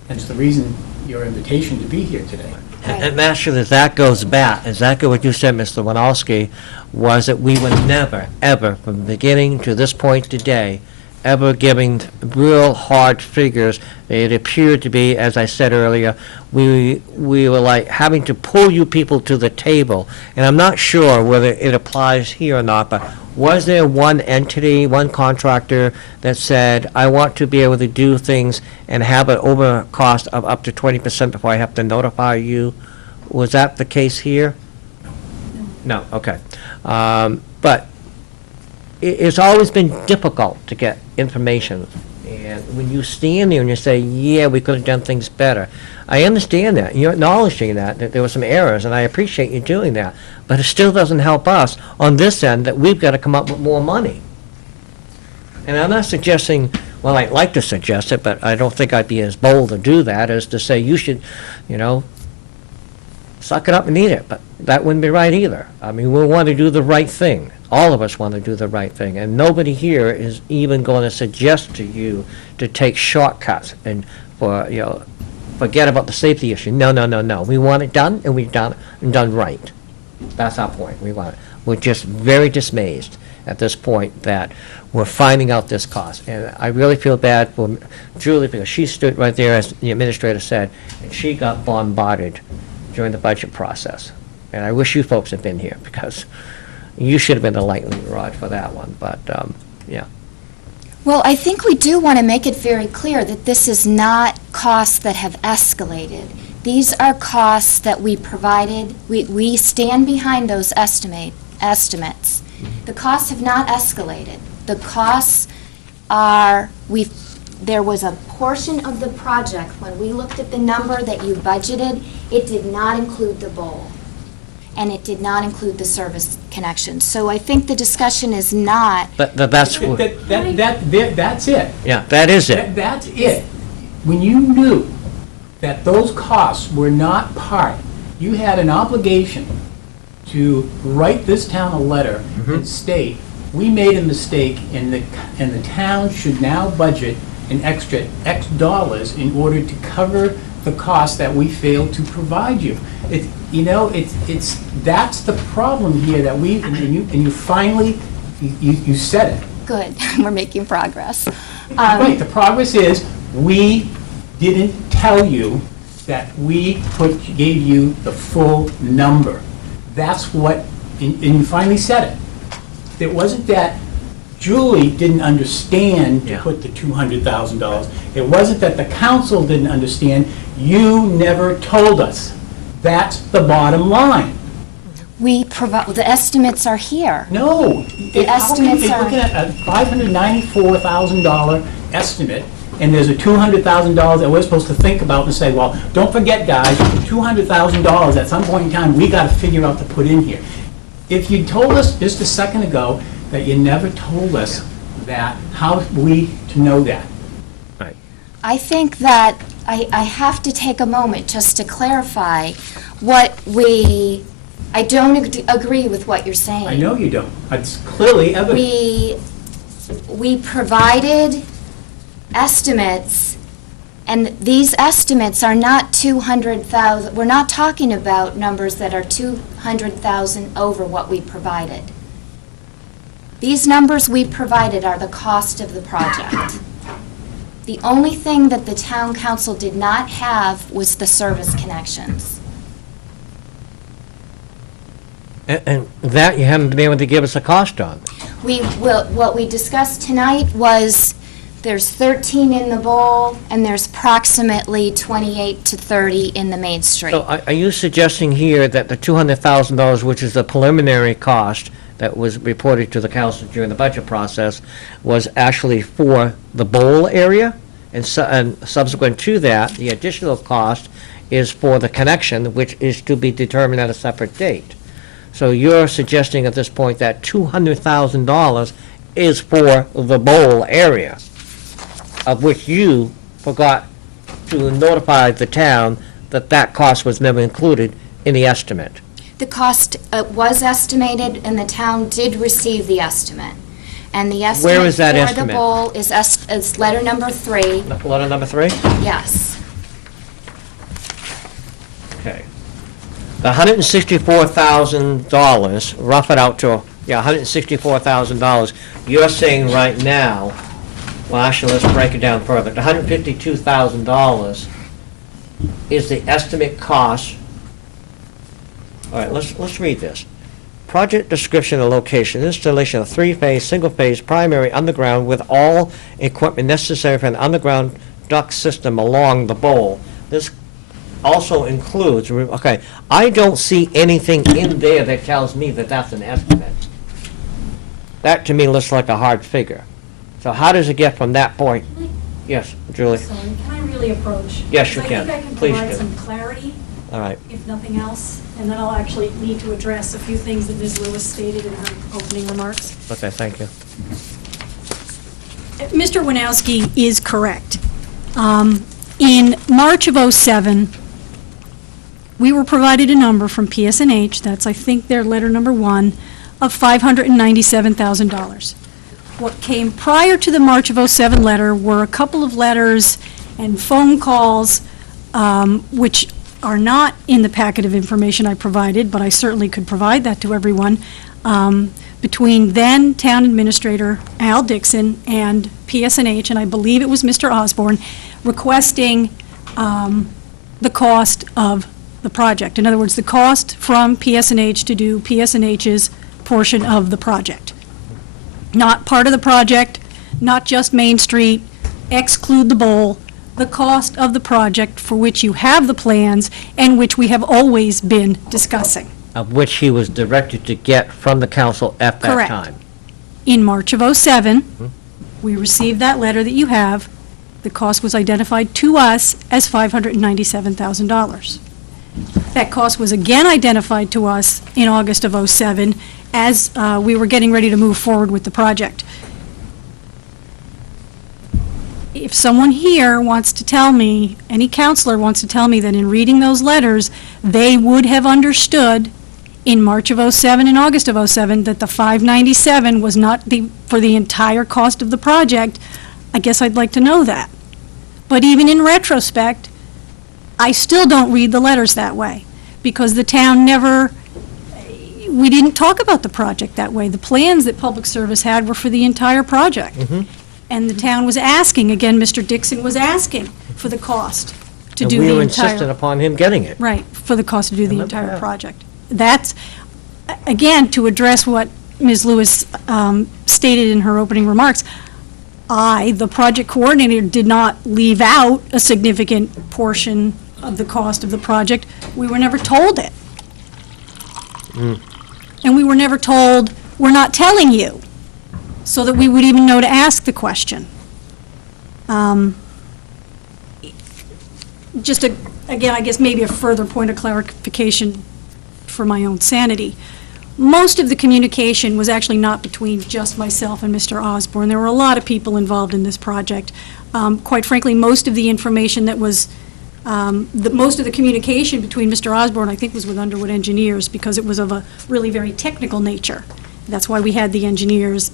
Hence the reason your invitation to be here today. And actually, that goes back, exactly what you said, Mr. Winalski, was that we were never, ever, from the beginning to this point today, ever giving real hard figures. It appeared to be, as I said earlier, we were like having to pull you people to the table. And I'm not sure whether it applies here or not, but was there one entity, one contractor that said, I want to be able to do things and have an over cost of up to 20% before I have to notify you? Was that the case here? No, okay. But it's always been difficult to get information. And when you stand there and you say, yeah, we could have done things better, I understand that. You're acknowledging that there were some errors, and I appreciate you doing that. But it still doesn't help us on this end that we've got to come up with more money. And I'm not suggesting, well, I'd like to suggest it, but I don't think I'd be as bold to do that as to say you should, suck it up and eat it. But that wouldn't be right either. I mean, we want to do the right thing. All of us want to do the right thing, and nobody here is even going to suggest to you to take shortcuts and forget about the safety issue. No, no, no, no. We want it done, and we've done right. That's our point. We want it. We're just very dismayed at this point that we're finding out this cost, and I really feel bad for Julie because she stood right there, as the administrator said, and she got bombarded during the budget process. And I wish you folks had been here because you should have been the lightning rod for that one, but, yeah. Well, I think we do want to make it very clear that this is not costs that have escalated. These are costs that we provided. We stand behind those estimates. The costs have not escalated. The costs are, there was a portion of the project, when we looked at the number that you budgeted, it did not include the bowl. And it did not include the service connection. So I think the discussion is not. That's That's it. Yeah, that is it. That's it. When you knew that those costs were not part, you had an obligation to write this town a letter and state, we made a mistake and the town should now budget an extra X dollars in order to cover the cost that we failed to provide you. That's the problem here that and you finally, you said it. Good, we're making progress. Right, the progress is, we didn't tell you that we gave you the full number. That's what, and you finally said it. It wasn't that Julie didn't understand to put the $200,000. It wasn't that the council didn't understand. You never told us. That's the bottom line. We provide, the estimates are here. No. The estimates How can you look at a $594,000 estimate, and there's a $200,000 that we're supposed to think about and say, well, don't forget, guys, $200,000 at some point in time, we got to figure out to put in here. If you told us just a second ago that you never told us that, how are we to know that? Right. I think that I have to take a moment just to clarify what we I don't agree with what you're saying. I know you don't. It's clearly evident. We provided estimates, and these estimates are not 200,000, we're not talking about numbers that are 200,000 over what we provided. These numbers we provided are the cost of the project. The only thing that the town council did not have was the service connections. And that you haven't been able to give us a cost on. What we discussed tonight was there's 13 in the bowl, and there's approximately 28 to 30 in the main street. So are you suggesting here that the $200,000, which is the preliminary cost that was reported to the council during the budget process, was actually for the bowl area? And subsequent to that, the additional cost is for the connection, which is to be determined at a separate date. So you're suggesting at this point that $200,000 is for the bowl area, of which you forgot to notify the town that that cost was never included in the estimate. The cost was estimated, and the town did receive the estimate. And the estimate Where is that for estimate? the bowl is letter number 3. Letter number 3? Yes. Okay. The $164,000, rough it out to, $164,000, you're saying right now, well, actually, let's break it down further. The $152,000 is the estimate cost. All right, let's read this. Project description and location, installation of 3-phase, single-phase, primary underground with all equipment necessary for an underground duct system along the bowl. This also includes, okay, I don't see anything in there that tells me that that's an estimate. That to me looks like a hard figure. So how does it get from that point? Yes, Julie? Sorry, can I really approach? Yes, you Because can. I think I can Please provide do. some clarity, All right. if nothing else, and then I'll actually need to address a few things that Ms. Lewis stated in her opening remarks. Okay, thank you. Mr. Winowski is correct. In March of '07, we were provided a number from PSNH, that's, I think, their letter number 1, of $597,000. What came prior to the March of '07 letter were a couple of letters and phone calls, which are not in the packet of information I provided, but I certainly could provide that to everyone, between then Town Administrator Al Dixon and PSNH, and I believe it was Mr. Osborne, requesting the cost of the project. In other words, the cost from PSNH to do PSNH's portion of the project. Not part of the project, not just Main Street, exclude the bowl, the cost of the project for which you have the plans and which we have always been discussing. Of which he was directed to get from the council at that Correct. time. In March of '07, we received that letter that you have. The cost was identified to us as $597,000. That cost was again identified to us in August of '07 as we were getting ready to move forward with the project. If someone here wants to tell me, any counselor wants to tell me that in reading those letters, they would have understood in March of '07 and August of '07 that the $597 was not for the entire cost of the project, I guess I'd like to know that. But even in retrospect, I still don't read the letters that way, because the town we didn't talk about the project that way. The plans that Public Service had were for the entire project. And the town was asking, again, Mr. Dixon was asking for the cost to do the And we entire. insisted upon him getting it. Right, for the cost to do the Remember entire that. project. That's, again, to address what Ms. Lewis stated in her opening remarks, I, the project coordinator, did not leave out a significant portion of the cost of the project. We were never told it. And we were never told, we're not telling you, so that we would even know to ask the question. Just, again, I guess maybe a further point of clarification for my own sanity. Most of the communication was actually not between just myself and Mr. Osborne. There were a lot of people involved in this project. Quite frankly, most of the information that was Most of the communication between Mr. Osborne, I think, was with Underwood Engineers because it was of a really very technical nature. That's why we had the engineers.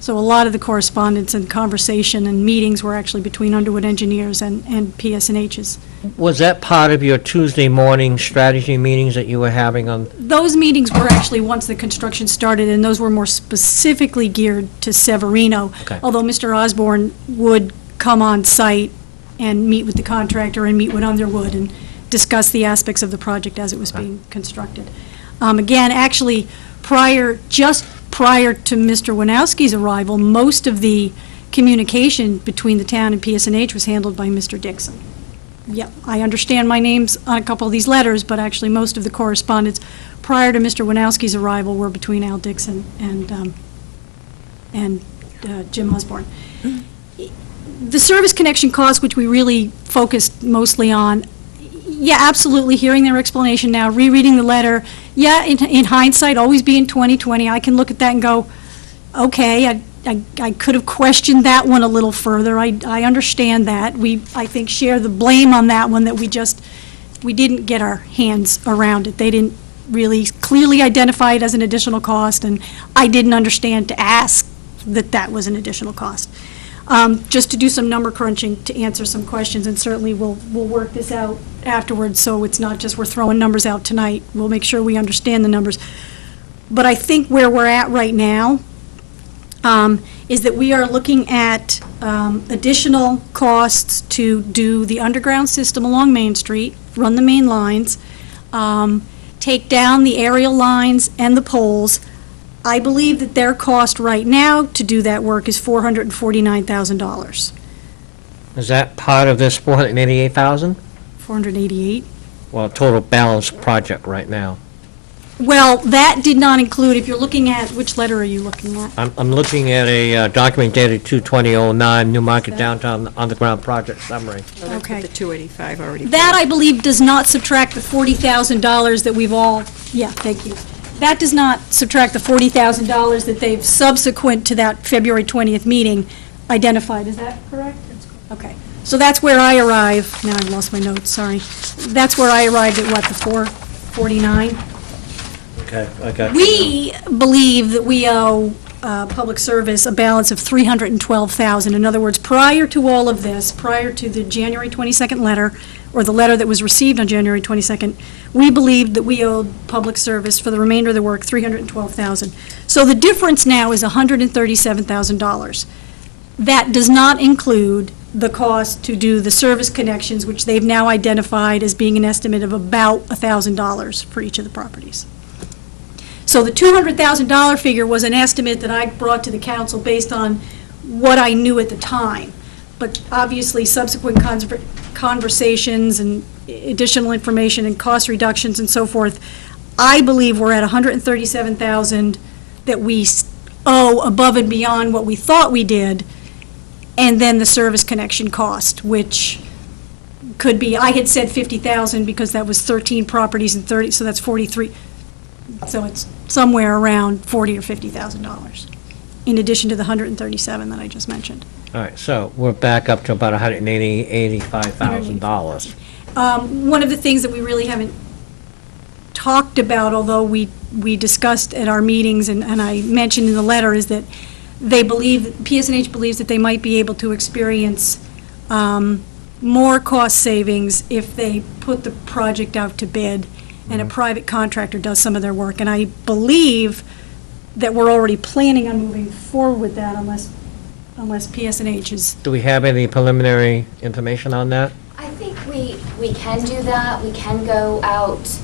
So a lot of the correspondence and conversation and meetings were actually between Underwood Engineers and PSNH's. Was that part of your Tuesday morning strategy meetings that you were having on? Those meetings were actually once the construction started, and those were more specifically geared to Severino. Okay. Although Mr. Osborne would come on site and meet with the contractor and meet with Underwood and discuss the aspects of the project as it was being constructed. Again, actually, just prior to Mr. Winowski's arrival, most of the communication between the town and PSNH was handled by Mr. Dixon. Yep, I understand my name's on a couple of these letters, but actually most of the correspondence prior to Mr. Winowski's arrival were between Al Dixon and Jim Osborne. The service connection costs, which we really focused mostly on, yeah, absolutely, hearing their explanation now, rereading the letter, yeah, in hindsight, always being 20/20, I can look at that and go, okay, I could have questioned that one a little further. I understand that. We, I think, share the blame on that one, that we didn't get our hands around it. They didn't really clearly identify it as an additional cost, and I didn't understand to ask that was an additional cost. Just to do some number crunching to answer some questions, and certainly we'll work this out afterwards, so it's not just we're throwing numbers out tonight. We'll make sure we understand the numbers. But I think where we're at right now is that we are looking at additional costs to do the underground system along Main Street, run the main lines, take down the aerial lines and the poles. I believe that their cost right now to do that work is $449,000. Is that part of this 488,000? 488? Well, total balance project right now. Well, that did not include, if you're looking at, which letter are you looking at? I'm looking at a document dated 2/2009, Newmarket Downtown Underground Project Summary. Okay. The 285 already. That, I believe, does not subtract the $40,000 that we've all, yeah, thank you. That does not subtract the $40,000 that they've, subsequent to that February 20th meeting, identified. Is that correct? Okay. So that's where I arrive, now I've lost my notes, sorry. That's where I arrived at, what, the 449? Okay. We believe that we owe Public Service a balance of $312,000. In other words, prior to all of this, prior to the January 22nd letter, or the letter that was received on January 22nd, we believed that we owed Public Service for the remainder of the work $312,000. So the difference now is $137,000. That does not include the cost to do the service connections, which they've now identified as being an estimate of about $1,000 for each of the properties. So the $200,000 figure was an estimate that I brought to the council based on what I knew at the time. But obviously, subsequent conversations and additional information and cost reductions and so forth, I believe we're at $137,000 that we owe above and beyond what we thought we did, and then the service connection cost, which could be, I had said $50,000 because that was 13 properties and 30, so that's 43. So it's somewhere around $40,000 or $50,000, in addition to the $137,000 that I just mentioned. All right, so we're back up to about $85,000. One of the things that we really haven't talked about, although we discussed at our meetings and I mentioned in the letter, is that they believe, PSNH believes that they might be able to experience more cost savings if they put the project out to bid and a private contractor does some of their work. And I believe that we're already planning on moving forward with that unless PSNH is... Do we have any preliminary information on that? I think we can do that. We can go out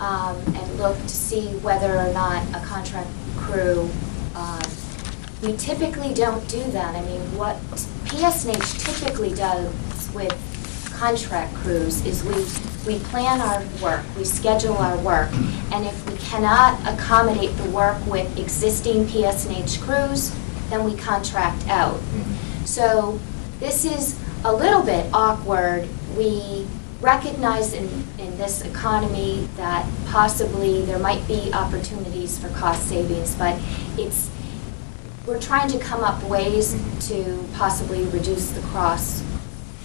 and look to see whether or not a contract crew, we typically don't do that. I mean, what PSNH typically does with contract crews is we plan our work, we schedule our work, and if we cannot accommodate the work with existing PSNH crews, then we contract out. So this is a little bit awkward. We recognize in this economy that possibly there might be opportunities for cost savings, but we're trying to come up ways to possibly reduce the costs.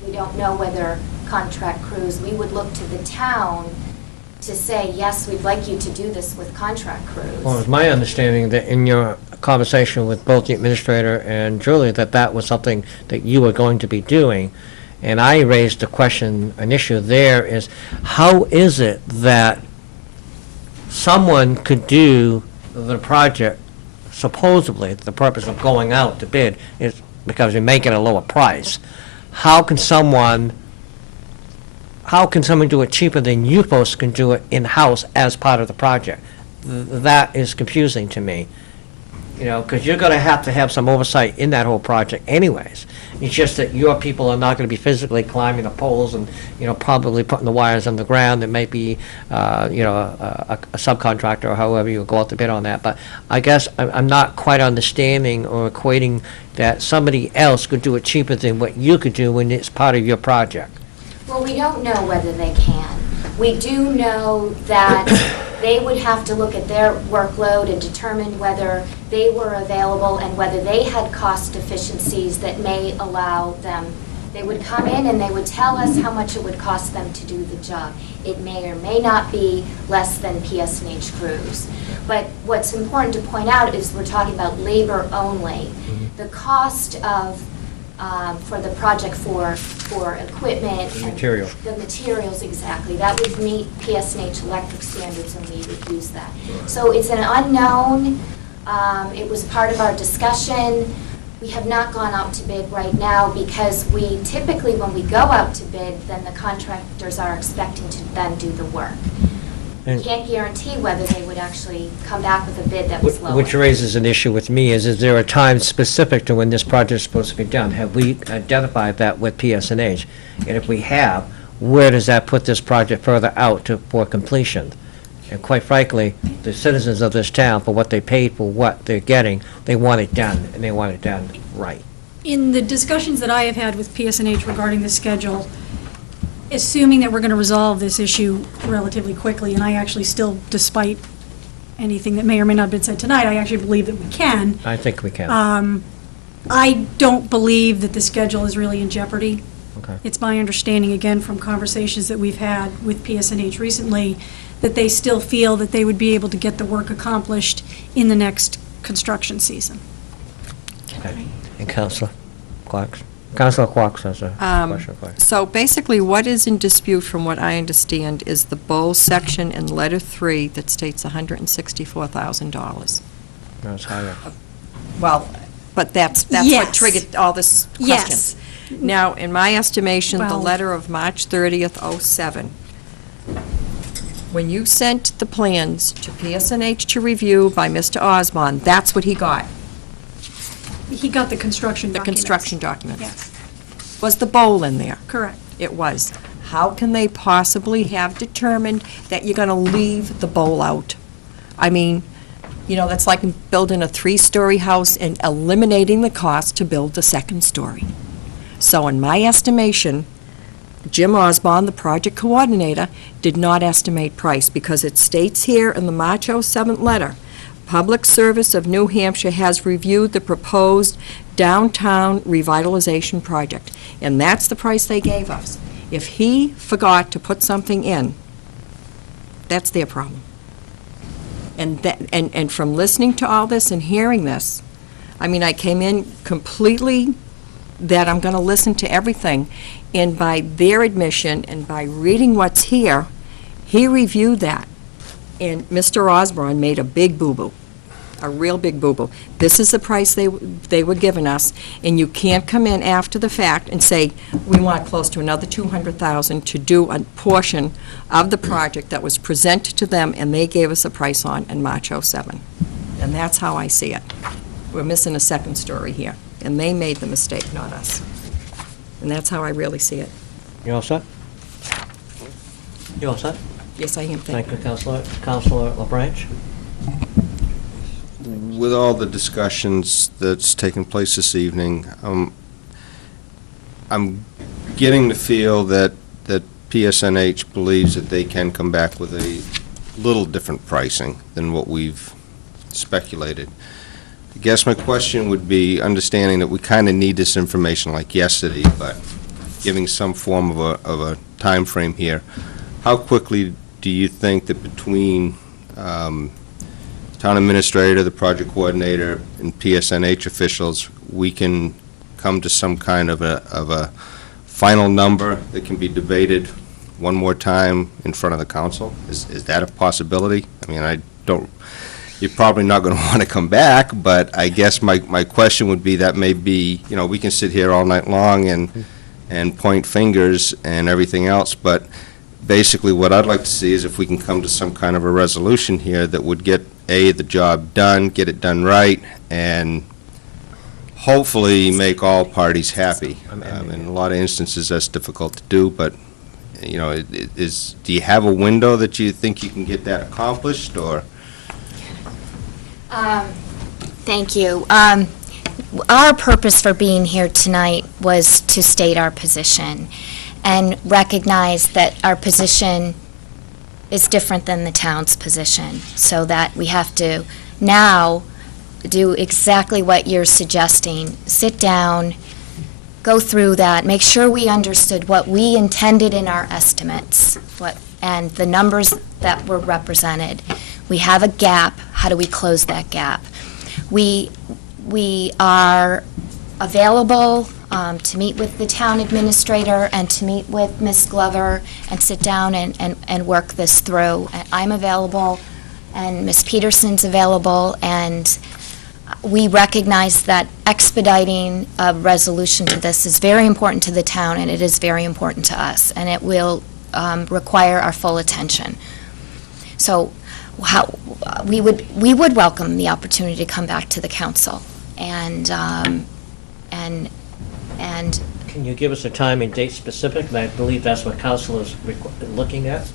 We don't know whether contract crews, we would look to the town to say, yes, we'd like you to do this with contract crews. Well, it's my understanding that in your conversation with both the administrator and Julie, that that was something that you were going to be doing. And I raised a question, an issue there is, how is it that someone could do the project, supposedly, the purpose of going out to bid is because you make it a lower price. How can someone do it cheaper than you folks can do it in-house as part of the project? That is confusing to me. You know, because you're going to have some oversight in that whole project anyways. It's just that your people are not going to be physically climbing the poles and, probably putting the wires on the ground. There may be, a subcontractor or however you go out to bid on that. But I guess I'm not quite understanding or equating that somebody else could do it cheaper than what you could do when it's part of your project. Well, we don't know whether they can. We do know that they would have to look at their workload and determine whether they were available and whether they had cost efficiencies that may allow them. They would come in and they would tell us how much it would cost them to do the job. It may or may not be less than PSNH crews. But what's important to point out is we're talking about labor only. The cost of for the project for equipment. The and material. The materials, exactly. That would meet PSNH electric standards and we would use that. So it's an unknown. It was part of our discussion. We have not gone out to bid right now because we typically, when we go out to bid, then the contractors are expecting to then do the work. We can't guarantee whether they would actually come back with a bid that was lower. Which raises an issue with me, is there a time specific to when this project is supposed to be done? Have we identified that with PSNH? And if we have, where does that put this project further out for completion? And quite frankly, the citizens of this town, for what they paid for what they're getting, they want it done, and they want it done right. In the discussions that I have had with PSNH regarding the schedule, assuming that we're going to resolve this issue relatively quickly, and I actually still, despite anything that may or may not have been said tonight, I actually believe that we can. I think we can. I don't believe that the schedule is really in jeopardy. Okay. It's my understanding, again, from conversations that we've had with PSNH recently, that they still feel that they would be able to get the work accomplished in the next construction season. Okay. And Councilor Quacks? Councilor Quacks has a question for you. So basically, what is in dispute, from what I understand, is the bowl section in letter 3 that states $164,000. No, it's higher. Well, but that's Yes. what triggered all this question. Yes. Now, in my estimation, the Well- letter of March 30th, '07, when you sent the plans to PSNH to review by Mr. Osborne, that's what he got, He got the construction the documents. construction documents. Yes, Was the bowl in there? correct. It was. How can they possibly have determined that you're going to leave the bowl out? I mean, that's like building a 3-story house and eliminating the cost to build the second story. So in my estimation, Jim Osborne, the project coordinator, did not estimate price because it states here in the March 07 letter, Public Service of New Hampshire has reviewed the proposed downtown revitalization project, and that's the price they gave us. If he forgot to put something in, that's their problem. And from listening to all this and hearing this, I mean, I came in completely that I'm going to listen to everything, and by their admission and by reading what's here, he reviewed that. And Mr. Osborne made a big boo-boo, a real big boo-boo. This is the price they were giving us, and you can't come in after the fact and say, we want close to another $200,000 to do a portion of the project that was presented to them, and they gave us a price on in March '07. And that's how I see it. We're missing a second story here, and they made the mistake, not us. And that's how I really see it. You all set? You all set? Yes, I am. Thank you, Councilor. Councilor LaBranche? With all the discussions that's taken place this evening, I'm getting the feel that PSNH believes that they can come back with a little different pricing than what we've speculated. I guess my question would be, understanding that we kind of need this information like yesterday, but giving some form of a timeframe here, how quickly do you think that between town administrator, the project coordinator, and PSNH officials, we can come to some kind of a final number that can be debated one more time in front of the council? Is that a possibility? I mean, I don't, you're probably not going to want to come back, but I guess my question would be, that may be, you know, we can sit here all night long and point fingers and everything else, but basically what I'd like to see is if we can come to some kind of a resolution here that would get, A, the job done, get it done right, and hopefully make all parties happy. In a lot of instances, that's difficult to do, but, you know, do you have a window that you think you can get that accomplished, or? Thank you. Our purpose for being here tonight was to state our position and recognize that our position is different than the town's position, so that we have to now do exactly what you're suggesting. Sit down, go through that, make sure we understood what we intended in our estimates, and the numbers that were represented. We have a gap. How do we close that gap? We are available to meet with the town administrator and to meet with Ms. Glover and sit down and work this through. I'm available, and Ms. Peterson's available, and we recognize that expediting a resolution to this is very important to the town, and it is very important to us, and it will require our full attention. So we would welcome the opportunity to come back to the council and Can you give us a time and date specific? And I believe that's what council is looking at.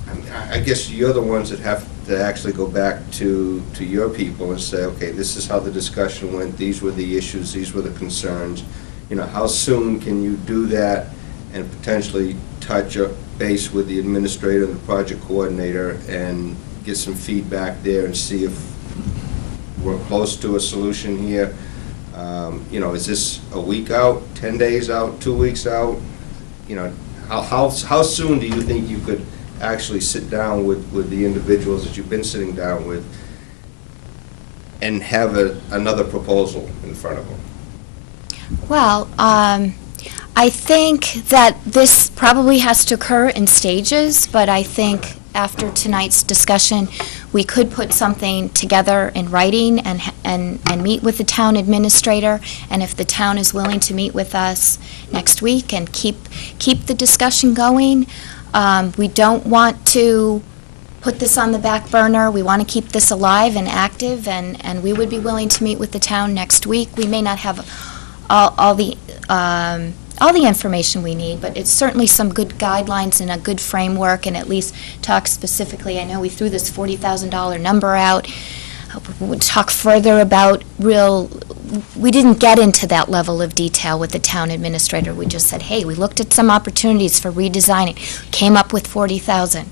I guess you're the ones that have to actually go back to your people and say, okay, this is how the discussion went, these were the issues, these were the concerns. You know, how soon can you do that and potentially touch base with the administrator and the project coordinator and get some feedback there and see if we're close to a solution here? You know, is this a week out, 10 days out, 2 weeks out? You know, how soon do you think you could actually sit down with the individuals that you've been sitting down with and have another proposal in front of them? Well, I think that this probably has to occur in stages, but I think after tonight's discussion, we could put something together in writing and meet with the town administrator, and if the town is willing to meet with us next week and keep the discussion going. We don't want to put this on the back burner. We want to keep this alive and active, and we would be willing to meet with the town next week. We may not have all the information we need, but it's certainly some good guidelines and a good framework, and at least talk specifically. I know we threw this $40,000 number out. We'll talk further about we didn't get into that level of detail with the town administrator. We just said, hey, we looked at some opportunities for redesigning, came up with $40,000.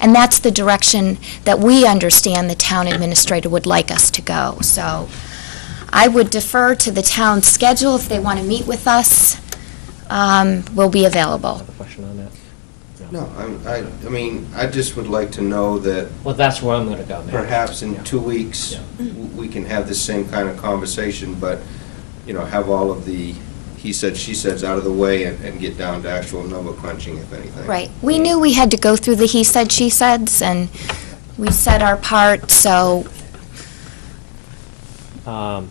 And that's the direction that we understand the town administrator would like us to go. So I would defer to the town's schedule. If they want to meet with us, we'll be available. Have a question on that? No, I mean, I just would like to know that Well, that's where I'm going to go next. perhaps in 2 weeks, we can have the same kind of conversation, but, you know, have all of the he said, she said's out of the way and get down to actual number crunching, if anything. Right. We knew we had to go through the he said, she saids, and we said our part, so I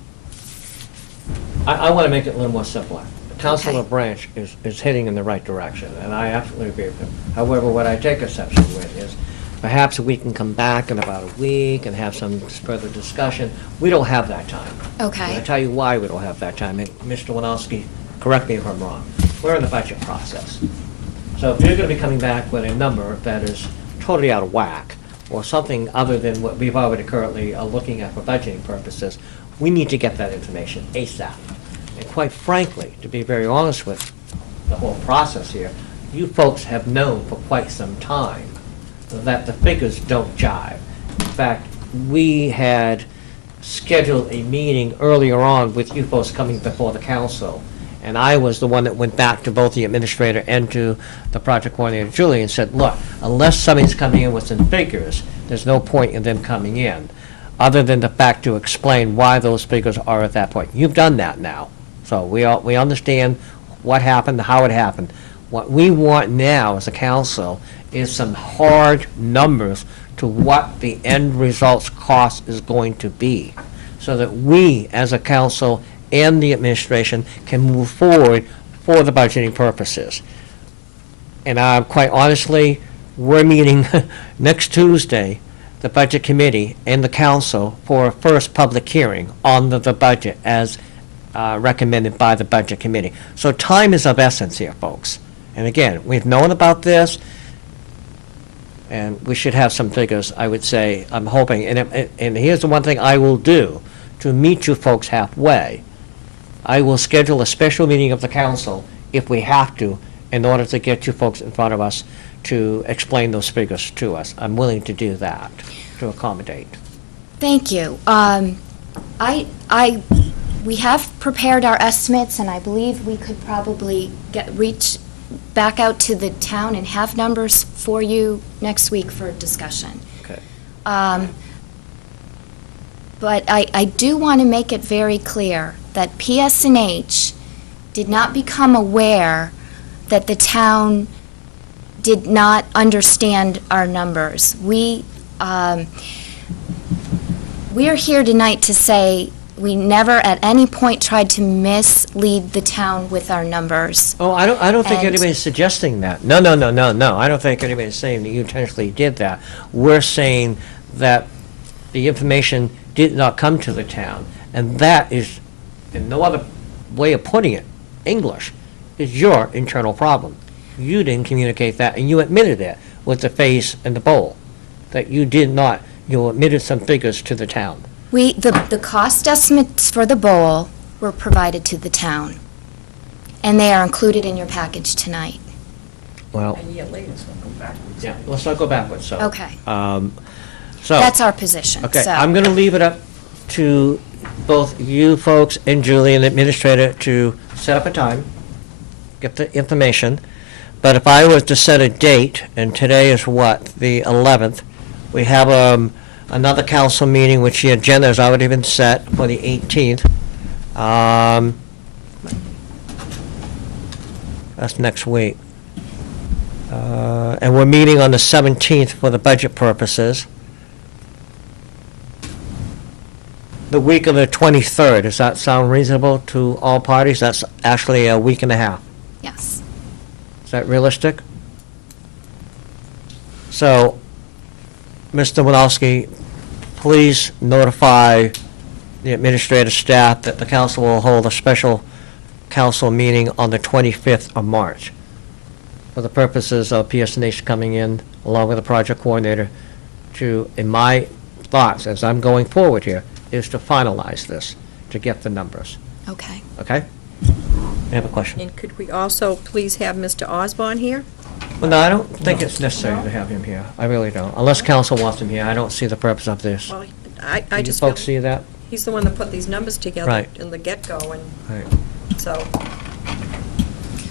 want to make it a little more simpler. Councilor Okay. Branch is heading in the right direction, and I absolutely agree with him. However, what I take exception with is perhaps we can come back in about a week and have some further discussion. We don't have that time. Okay. And I'll tell you why we don't have that time. And Mr. Winowski, correct me if I'm wrong. We're in the budget process. So if you're going to be coming back with a number that is totally out of whack, or something other than what we've already currently are looking at for budgeting purposes, we need to get that information ASAP. And quite frankly, to be very honest with the whole process here, you folks have known for quite some time that the figures don't jive. In fact, we had scheduled a meeting earlier on with you folks coming before the council, And I was the one that went back to both the administrator and to the project coordinator, Julie, and said, look, unless somebody's coming in with some figures, there's no point in them coming in, other than the fact to explain why those figures are at that point. You've done that now. So we understand what happened, how it happened. What we want now as a council is some hard numbers to what the end results cost is going to be, so that we, as a council and the administration, can move forward for the budgeting purposes. And quite honestly, we're meeting next Tuesday, the Budget Committee and the council, for a first public hearing on the budget as recommended by the Budget Committee. So time is of essence here, folks. And again, we've known about this, and we should have some figures, I would say, I'm hoping. And here's the one thing I will do to meet you folks halfway. I will schedule a special meeting of the council, if we have to, in order to get you folks in front of us to explain those figures to us. I'm willing to do that, to accommodate. Thank you. We have prepared our estimates, and I believe we could probably reach back out to the town and have numbers for you next week for discussion. Okay. But I do want to make it very clear that PSNH did not become aware that the town did not understand our numbers. We are here tonight to say we never at any point tried to mislead the town with our numbers. Oh, I don't think And- anybody's suggesting that. No. I don't think anybody's saying that you intentionally did that. We're saying that the information did not come to the town, and that is, in no other way of putting it, English, is your internal problem. You didn't communicate that, and you admitted it with the face and the bowl, that you did not, you admitted some figures to the town. The cost estimates for the bowl were provided to the town, and they are included in your package tonight. Well, A year later, so go backwards. yeah, let's not go backwards, so. Okay. So. That's our position, Okay, so. I'm going to leave it up to both you folks and Julie and the administrator to set up a time, get the information. But if I was to set a date, and today is what, the 11th, we have another council meeting, which the agenda has already been set for the 18th. That's next week. And we're meeting on the 17th for the budget purposes. The week of the 23rd, does that sound reasonable to all parties? That's actually a week and a half. Yes. Is that realistic? So, Mr. Winowski, please notify the administrative staff that the council will hold a special council meeting on the 25th of March for the purposes of PSNH coming in along with the project coordinator to, in my thoughts, as I'm going forward here, is to finalize this, to get the numbers. Okay. Okay? I have a question. And could we also please have Mr. Osborne here? Well, no, I don't think it's necessary to have him here. I really don't. Unless council wants him here, I don't see the purpose of this. Well, I Do you just feel, folks see that? he's the one that put these numbers together Right. in the get-go, and Right. so,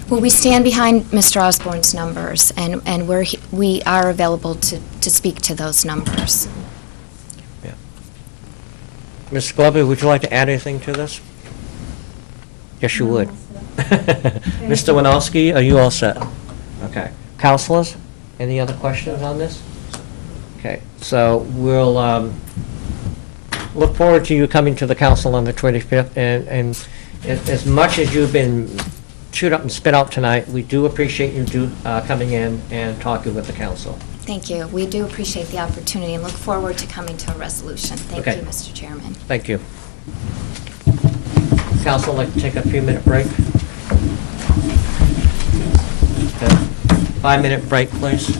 Well, we stand behind Mr. Osborne's numbers, and we are available to speak to those numbers. Ms. Glover, would you like to add anything to this? Yes, you would. Mr. Winowski, are you all set? Okay. Councilors, any other questions on this? Okay, so we'll look forward to you coming to the council on the 25th, and as much as you've been chewed up and spit out tonight, we do appreciate you coming in and talking with the council. Thank you. We do appreciate the opportunity and look forward to coming to a resolution. Thank Okay. you, Mr. Chairman. Thank you. Council, like to take a few-minute break? Okay. 5-minute break, please.